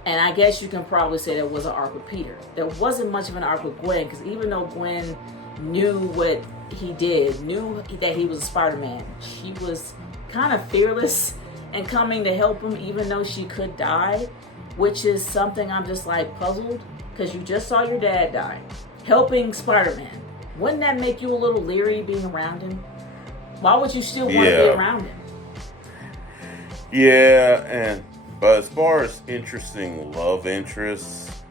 And I guess you can probably say there was an arc with Peter. There wasn't much of an arc with Gwen, because even though Gwen knew what he did, knew that he was a Spider-Man, she was kind of fearless and coming to help him even though she could die, which is something I'm just like puzzled, because you just saw your dad die helping Spider-Man. Wouldn't that make you a little leery being around him? Why would you still want to be around him? Yeah, but as far as interesting love interests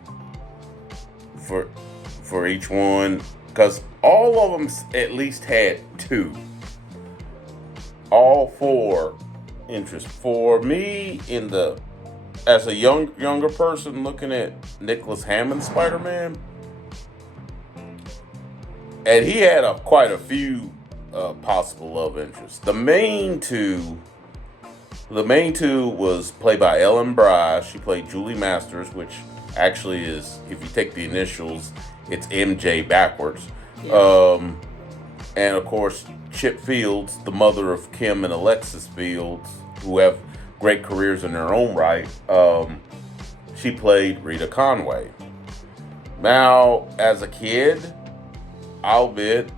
for each one, because all of them at least had two. All four interests. For me, as a younger person looking at Nicholas Hammond's Spider-Man, and he had quite a few possible love interests. The main two was played by Ellen Bry. She played Julie Masters, which actually is, if you take the initials, it's MJ backwards. Yeah. And of course, Chip Fields, the mother of Kim and Alexis Fields, who have great careers in their own right. She played Rita Conway. Now, as a kid, I'll admit,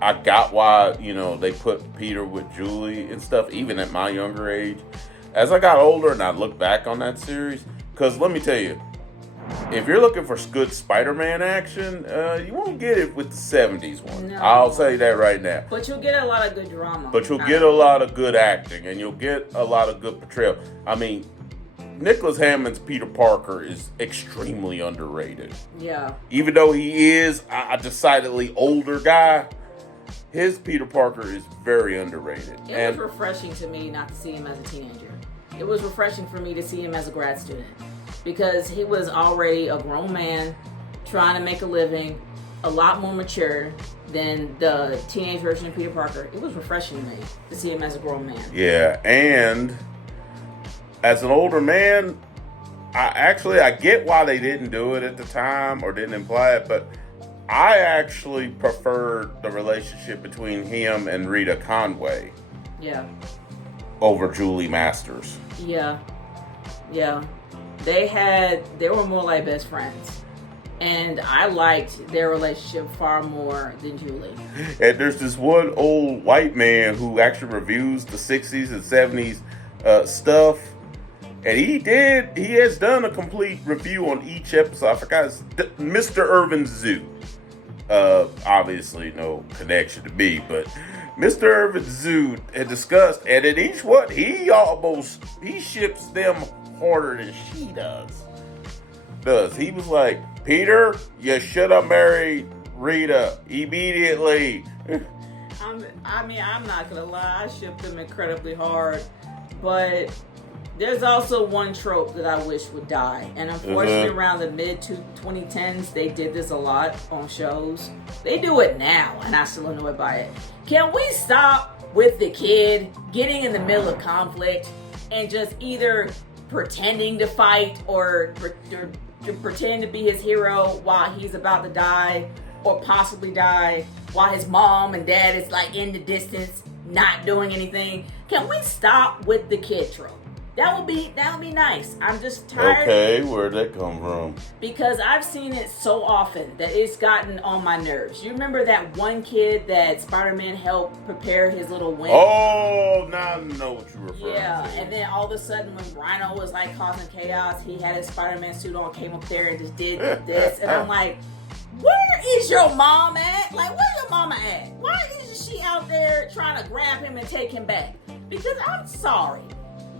I got why, they put Peter with Julie and stuff, even at my younger age. As I got older and I look back on that series, because let me tell you, if you're looking for good Spider-Man action, you won't get it with the 70s one. No. I'll say that right now. But you'll get a lot of good drama. But you'll get a lot of good acting, and you'll get a lot of good portrayal. I mean, Nicholas Hammond's Peter Parker is extremely underrated. Yeah. Even though he is a decidedly older guy, his Peter Parker is very underrated. It was refreshing to me not to see him as a teenager. It was refreshing for me to see him as a grad student, because he was already a grown man trying to make a living, a lot more mature than the teenage version of Peter Parker. It was refreshing to me to see him as a grown man. Yeah, and as an older man, I get why they didn't do it at the time or didn't imply it, but I actually preferred the relationship between him and Rita Conway. Yeah. Over Julie Masters. Yeah. Yeah. They were more like best friends. And I liked their relationship far more than Julie. And there's this one old white man who actually reviews the 60s and 70s stuff. And he has done a complete review on each episode. I forgot, it's Mr. Irvin Zoo. Obviously no connection to me, but Mr. Irvin Zoo had discussed, and in each one, he ships them harder than she does. He was like, Peter, you should have married Rita immediately. I'm not gonna lie, I shipped them incredibly hard, but there's also one trope that I wish would die, and unfortunately around the mid-2010s, they did this a lot on shows. They do it now, and I'm still annoyed by it. Can we stop with the kid getting in the middle of conflict and just either pretending to fight or pretend to be his hero while he's about to die or possibly die, while his mom and dad is like in the distance not doing anything? Can we stop with the kid trope? That would be nice. I'm just tired. Okay, where'd that come from? Because I've seen it so often that it's gotten on my nerves. You remember that one kid that Spider-Man helped prepare his little wing? Oh, now I know what you're referring to. Yeah, and then all of a sudden when Rhino was like causing chaos, he had his Spider-Man suit on, came up there and just did this. And I'm like, where is your mom at? Like, where's your mama at? Why isn't she out there trying to grab him and take him back? Because I'm sorry.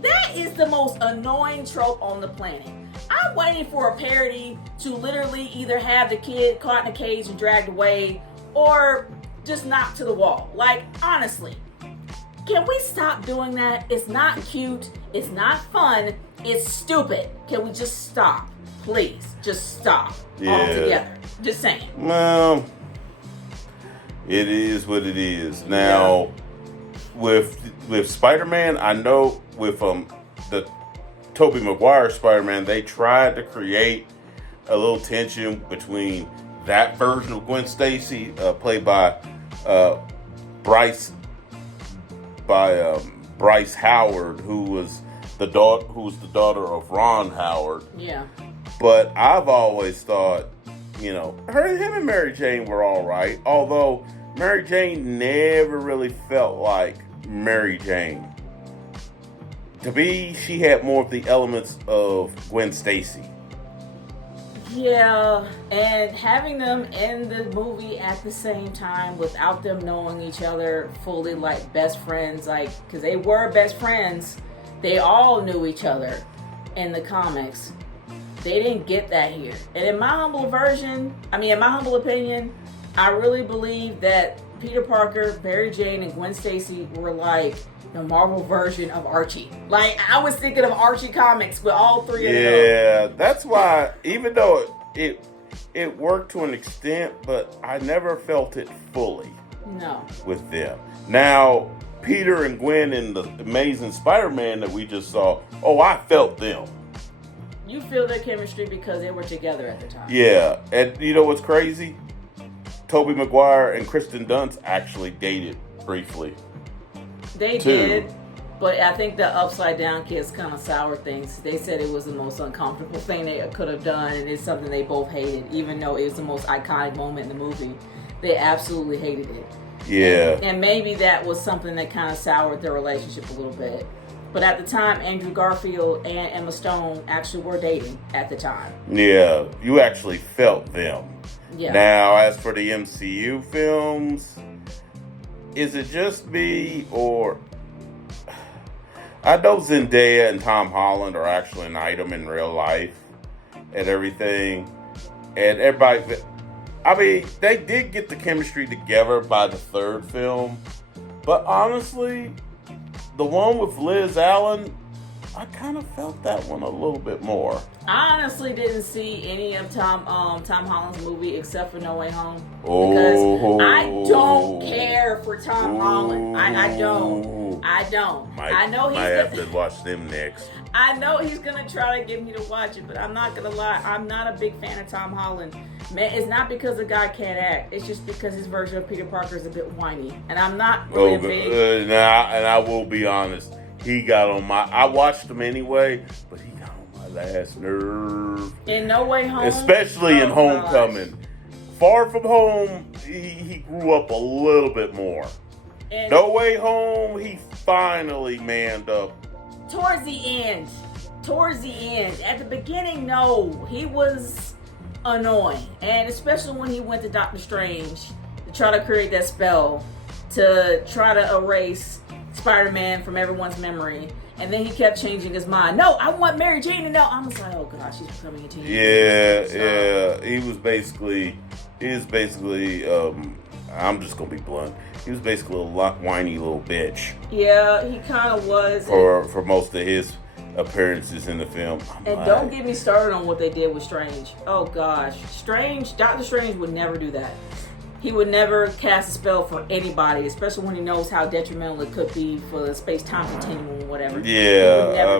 That is the most annoying trope on the planet. I'm waiting for a parody to literally either have the kid caught in a cage and dragged away or just knocked to the wall. Like, honestly, can we stop doing that? It's not cute. It's not fun. It's stupid. Can we just stop? Please, just stop altogether. Just saying. Well, it is what it is. Now, with Spider-Man, I know with the Tobey Maguire Spider-Man, they tried to create a little tension between that version of Gwen Stacy, played by Bryce Howard, who was the daughter of Ron Howard. Yeah. But I've always thought, him and Mary Jane were all right, although Mary Jane never really felt like Mary Jane. To me, she had more of the elements of Gwen Stacy. Yeah, and having them in the movie at the same time without them knowing each other fully, like best friends, like, because they were best friends, they all knew each other in the comics. They didn't get that here. And in my humble opinion, I really believe that Peter Parker, Mary Jane, and Gwen Stacy were like the Marvel version of Archie. Like, I was thinking of Archie comics with all three of them. Yeah, that's why, even though it worked to an extent, but I never felt it fully. No. With them. Now, Peter and Gwen in the Amazing Spider-Man that we just saw, I felt them. You feel their chemistry because they were together at the time. Yeah, and you know what's crazy? Tobey Maguire and Kristen Dunst actually dated briefly. They did, but I think the upside down kiss kind of soured things. They said it was the most uncomfortable thing they could have done, and it's something they both hated, even though it was the most iconic moment in the movie. They absolutely hated it. Yeah. And maybe that was something that kind of soured their relationship a little bit. But at the time, Andrew Garfield and Emma Stone actually were dating at the time. Yeah, you actually felt them. Yeah. Now, as for the MCU films, is it just me, or I know Zendaya and Tom Holland are actually an item in real life and everything, and everybody, they did get the chemistry together by the third film, but honestly, the one with Liz Allen, I kind of felt that one a little bit more. I honestly didn't see any of Tom Holland's movie except for No Way Home. Because I don't care for Tom Holland. I don't. I know might have to watch them next. I know he's gonna try to get me to watch it, but I'm not gonna lie. I'm not a big fan of Tom Holland. Man, it's not because the guy can't act. It's just because his version of Peter Parker is a bit whiny, and I'm not really big. And I will be honest. He got on my. I watched him anyway, but he got on my last nerve. In No Way Home, Especially in Homecoming. Gosh. Far From Home, he grew up a little bit more. And No Way Home, he finally manned up. Towards the end. At the beginning, no. He was annoying. And especially when he went to Doctor Strange to try to create that spell to try to erase Spider-Man from everyone's memory. And then he kept changing his mind. No, I want Mary Jane to know. I'm just like, oh gosh, she's becoming a teenager. Yeah. He was basically, I'm just going to be blunt. He was basically a whiny little bitch. Yeah, he kind of was. For most of his appearances in the film. Don't get me started on what they did with Strange. Oh gosh. Doctor Strange would never do that. He would never cast a spell for anybody, especially when he knows how detrimental it could be for the space-time continuum or whatever. Yeah,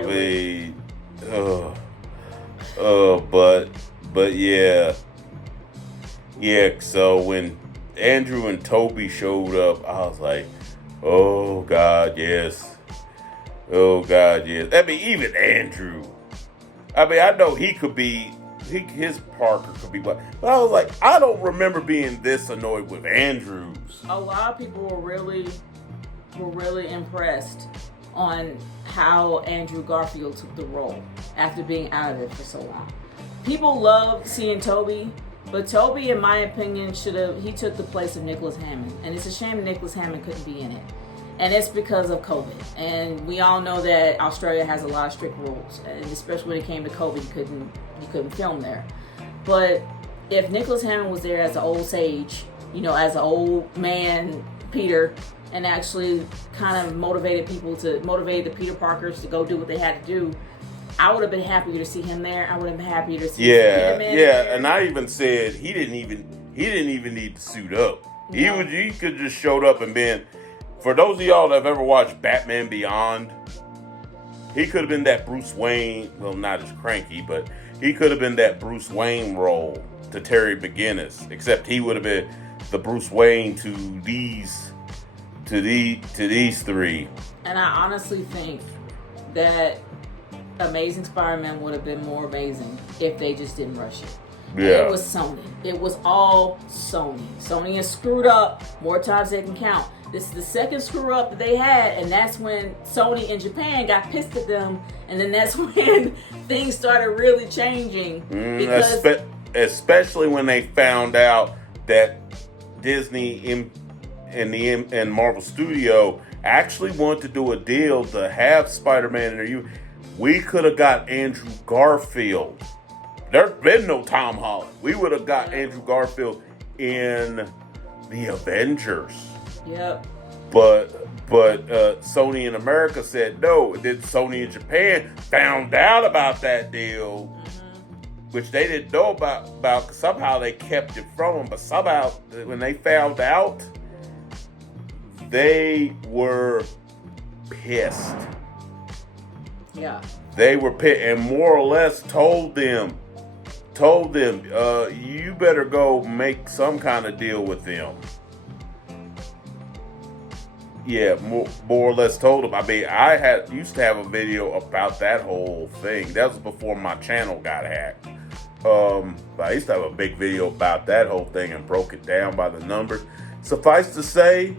but yeah. Yeah, so when Andrew and Toby showed up, I was like, oh God, yes. Oh God, yes. I mean, even Andrew. I mean, I know he could be, his Parker could be black. But I was like, I don't remember being this annoyed with Andrews. A lot of people were really impressed on how Andrew Garfield took the role after being out of it for so long. People loved seeing Toby, but Toby, in my opinion, he took the place of Nicholas Hammond. And it's a shame Nicholas Hammond couldn't be in it. And it's because of COVID. And we all know that Australia has a lot of strict rules. And especially when it came to COVID, you couldn't film there. But if Nicholas Hammond was there as an old sage, as an old man Peter, and actually kind of motivated the Peter Parkers to go do what they had to do, I would have been happier to see him there. I would have been happier to see him in there. And I even said he didn't even need to suit up. No. He could just showed up and been. For those of y'all that have ever watched Batman Beyond, he could have been that Bruce Wayne. Well, not as cranky, but he could have been that Bruce Wayne role to Terry McGinnis. Except he would have been the Bruce Wayne to these three. And I honestly think that Amazing Spider-Man would have been more amazing if they just didn't rush it. Yeah. And it was Sony. It was all Sony. Sony has screwed up more times than they can count. This is the second screw up that they had, and that's when Sony in Japan got pissed at them, and then that's when things started really changing. Especially when they found out that Disney and Marvel Studio actually wanted to do a deal to have Spider-Man in their we could have got Andrew Garfield. There's been no Tom Holland. We would have got Andrew Garfield in the Avengers. Yep. But Sony in America said no. Then Sony in Japan found out about that deal, which they didn't know about. Cause somehow they kept it from them. But somehow when they found out, they were pissed. Yeah. They were pissed and more or less told them, you better go make some kind of deal with them. Yeah, more or less told them. I mean, I used to have a video about that whole thing. That was before my channel got hacked. But I used to have a big video about that whole thing and broke it down by the numbers. Suffice to say,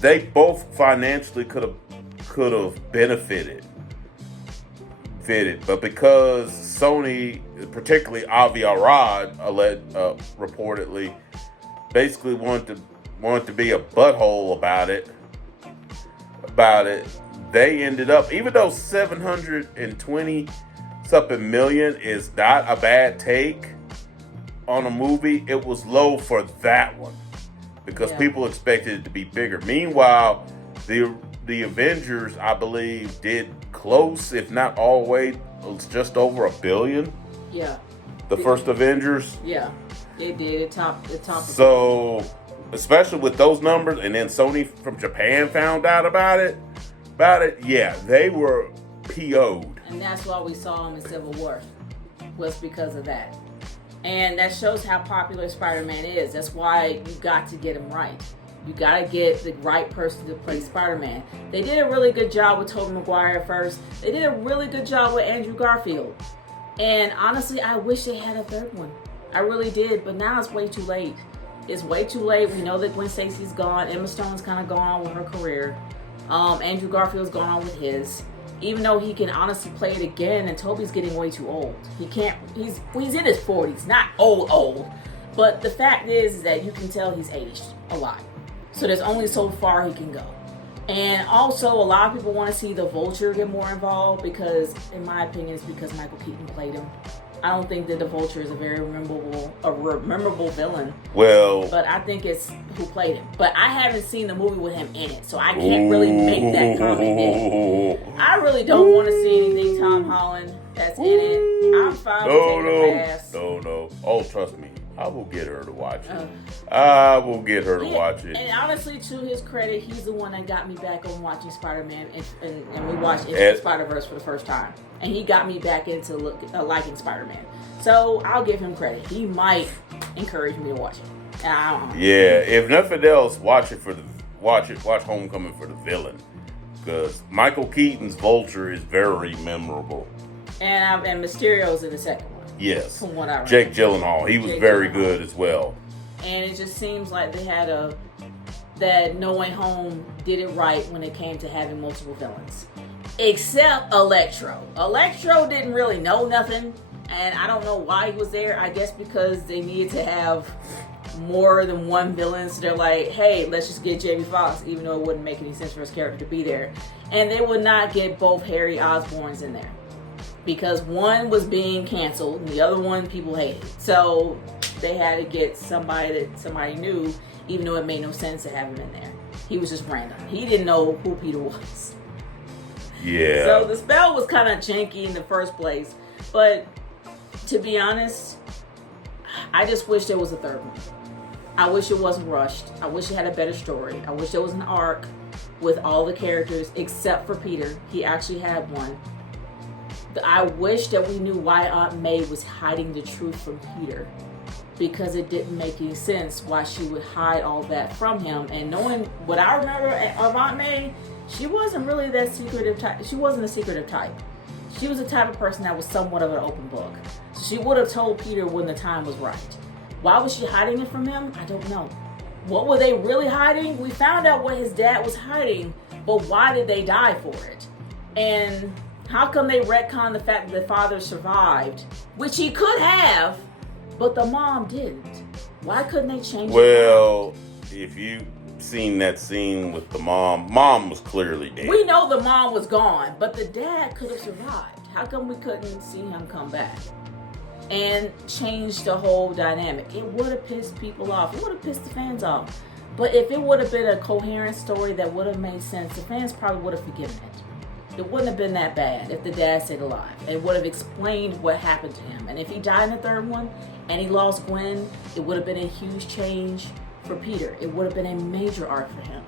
they both financially could have benefited. But because Sony, particularly Avi Arad, reportedly, basically wanted to be a butthole about it, they ended up, even though 720 something million is not a bad take on a movie, it was low for that one because people expected it to be bigger. Meanwhile, the Avengers, I believe, did close, if not all the way, just over $1 billion. Yeah. The first Avengers. Yeah, they did. It topped. So, especially with those numbers, and then Sony from Japan found out about it. Yeah, they were PO'd. And that's why we saw him in Civil War, was because of that. And that shows how popular Spider-Man is. That's why you got to get him right. You got to get the right person to play Spider-Man. They did a really good job with Tobey Maguire at first. They did a really good job with Andrew Garfield. And honestly, I wish they had a third one. I really did, but now it's way too late. It's way too late. We know that Gwen Stacy's gone. Emma Stone's kind of gone on with her career. Andrew Garfield's gone on with his. Even though he can honestly play it again, and Toby's getting way too old. He can't. He's in his 40s, not old. But the fact is that you can tell he's aged a lot. So there's only so far he can go. And also, a lot of people want to see the Vulture get more involved because, in my opinion, it's because Michael Keaton played him. I don't think that the Vulture is a very memorable villain. Well, but I think it's who played him. But I haven't seen the movie with him in it, so I can't really make that comment yet. I really don't want to see anything Tom Holland that's in it. I'm fine with taking a pass. No. Oh, trust me. I will get her to watch it. I will get her to watch it. And honestly, to his credit, he's the one that got me back on watching Spider-Man, and we watched Into Spider-Verse for the first time. And he got me back into liking Spider-Man. So I'll give him credit. He might encourage me to watch it. And I don't know. Yeah, if nothing else, watch Homecoming for the villain, because Michael Keaton's Vulture is very memorable. And Mysterio's in the second one. Yes. From what I read. Jake Gyllenhaal. He was very good as well. And it just seems like they had that No Way Home did it right when it came to having multiple villains. Except Electro. Electro didn't really know nothing. And I don't know why he was there. I guess because they needed to have more than one villain. So they're like, hey, let's just get Jamie Foxx, even though it wouldn't make any sense for his character to be there. And they would not get both Harry Osborns in there, because one was being canceled and the other one people hated. So they had to get somebody that somebody knew, even though it made no sense to have him in there. He was just random. He didn't know who Peter was. Yeah. So the spell was kind of janky in the first place. But to be honest, I just wish there was a third one. I wish it wasn't rushed. I wish it had a better story. I wish there was an arc with all the characters except for Peter. He actually had one. I wish that we knew why Aunt May was hiding the truth from Peter, because it didn't make any sense why she would hide all that from him. And knowing what I remember of Aunt May, she wasn't really that secretive type. She wasn't a secretive type. She was the type of person that was somewhat of an open book. So she would have told Peter when the time was right. Why was she hiding it from him? I don't know. What were they really hiding? We found out what his dad was hiding, but why did they die for it? And how come they retcon the fact that the father survived, which he could have, but the mom didn't? Why couldn't they change it? Well, if you seen that scene with the mom was clearly dead. We know the mom was gone, but the dad could have survived. How come we couldn't see him come back and change the whole dynamic? It would have pissed people off. It would have pissed the fans off. But if it would have been a coherent story that would have made sense, the fans probably would have forgiven it. It wouldn't have been that bad if the dad stayed alive. It would have explained what happened to him. And if he died in the third one and he lost Gwen, it would have been a huge change for Peter. It would have been a major arc for him.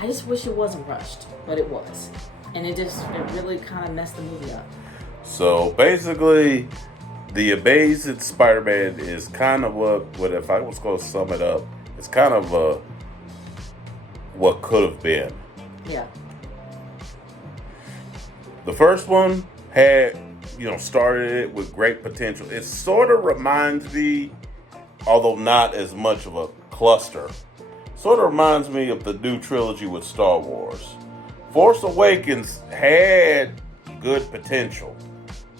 I just wish it wasn't rushed, but it was. And it really kind of messed the movie up. So basically, The Amazing Spider-Man is kind of what if I was going to sum it up, it's kind of what could have been. Yeah. The first one had, started it with great potential. It sort of reminds me, although not as much of a cluster, sort of reminds me of the new trilogy with Star Wars. Force Awakens had good potential,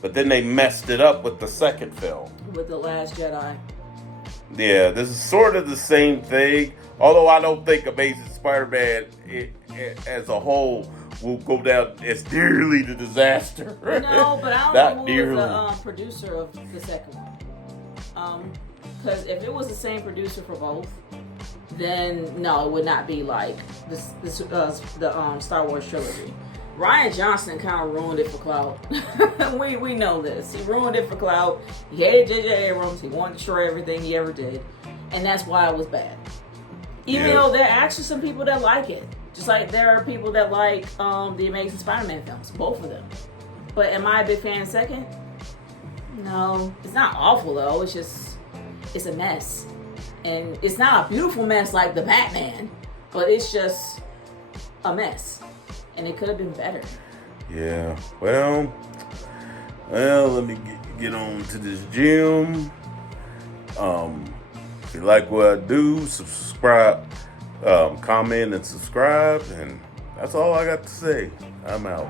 but then they messed it up with the second film. With The Last Jedi. Yeah, this is sort of the same thing, although I don't think Amazing Spider-Man as a whole will go down as nearly the disaster. No, but I don't know who was the producer of the second one. Because if it was the same producer for both, then no, it would not be like the Star Wars trilogy. Rian Johnson kind of ruined it for clout. we know this. He ruined it for clout. He hated J.J. Abrams. He wanted to destroy everything he ever did, and that's why it was bad. Even though there are actually some people that like it. Just like there are people that like the Amazing Spider-Man films, both of them. But am I a big fan of second? No. It's not awful though. It's a mess. And it's not a beautiful mess like the Batman, but it's just a mess. And it could have been better. Yeah. Well, let me get on to this gym. If you like what I do, subscribe, comment, and subscribe. And that's all I got to say. I'm out.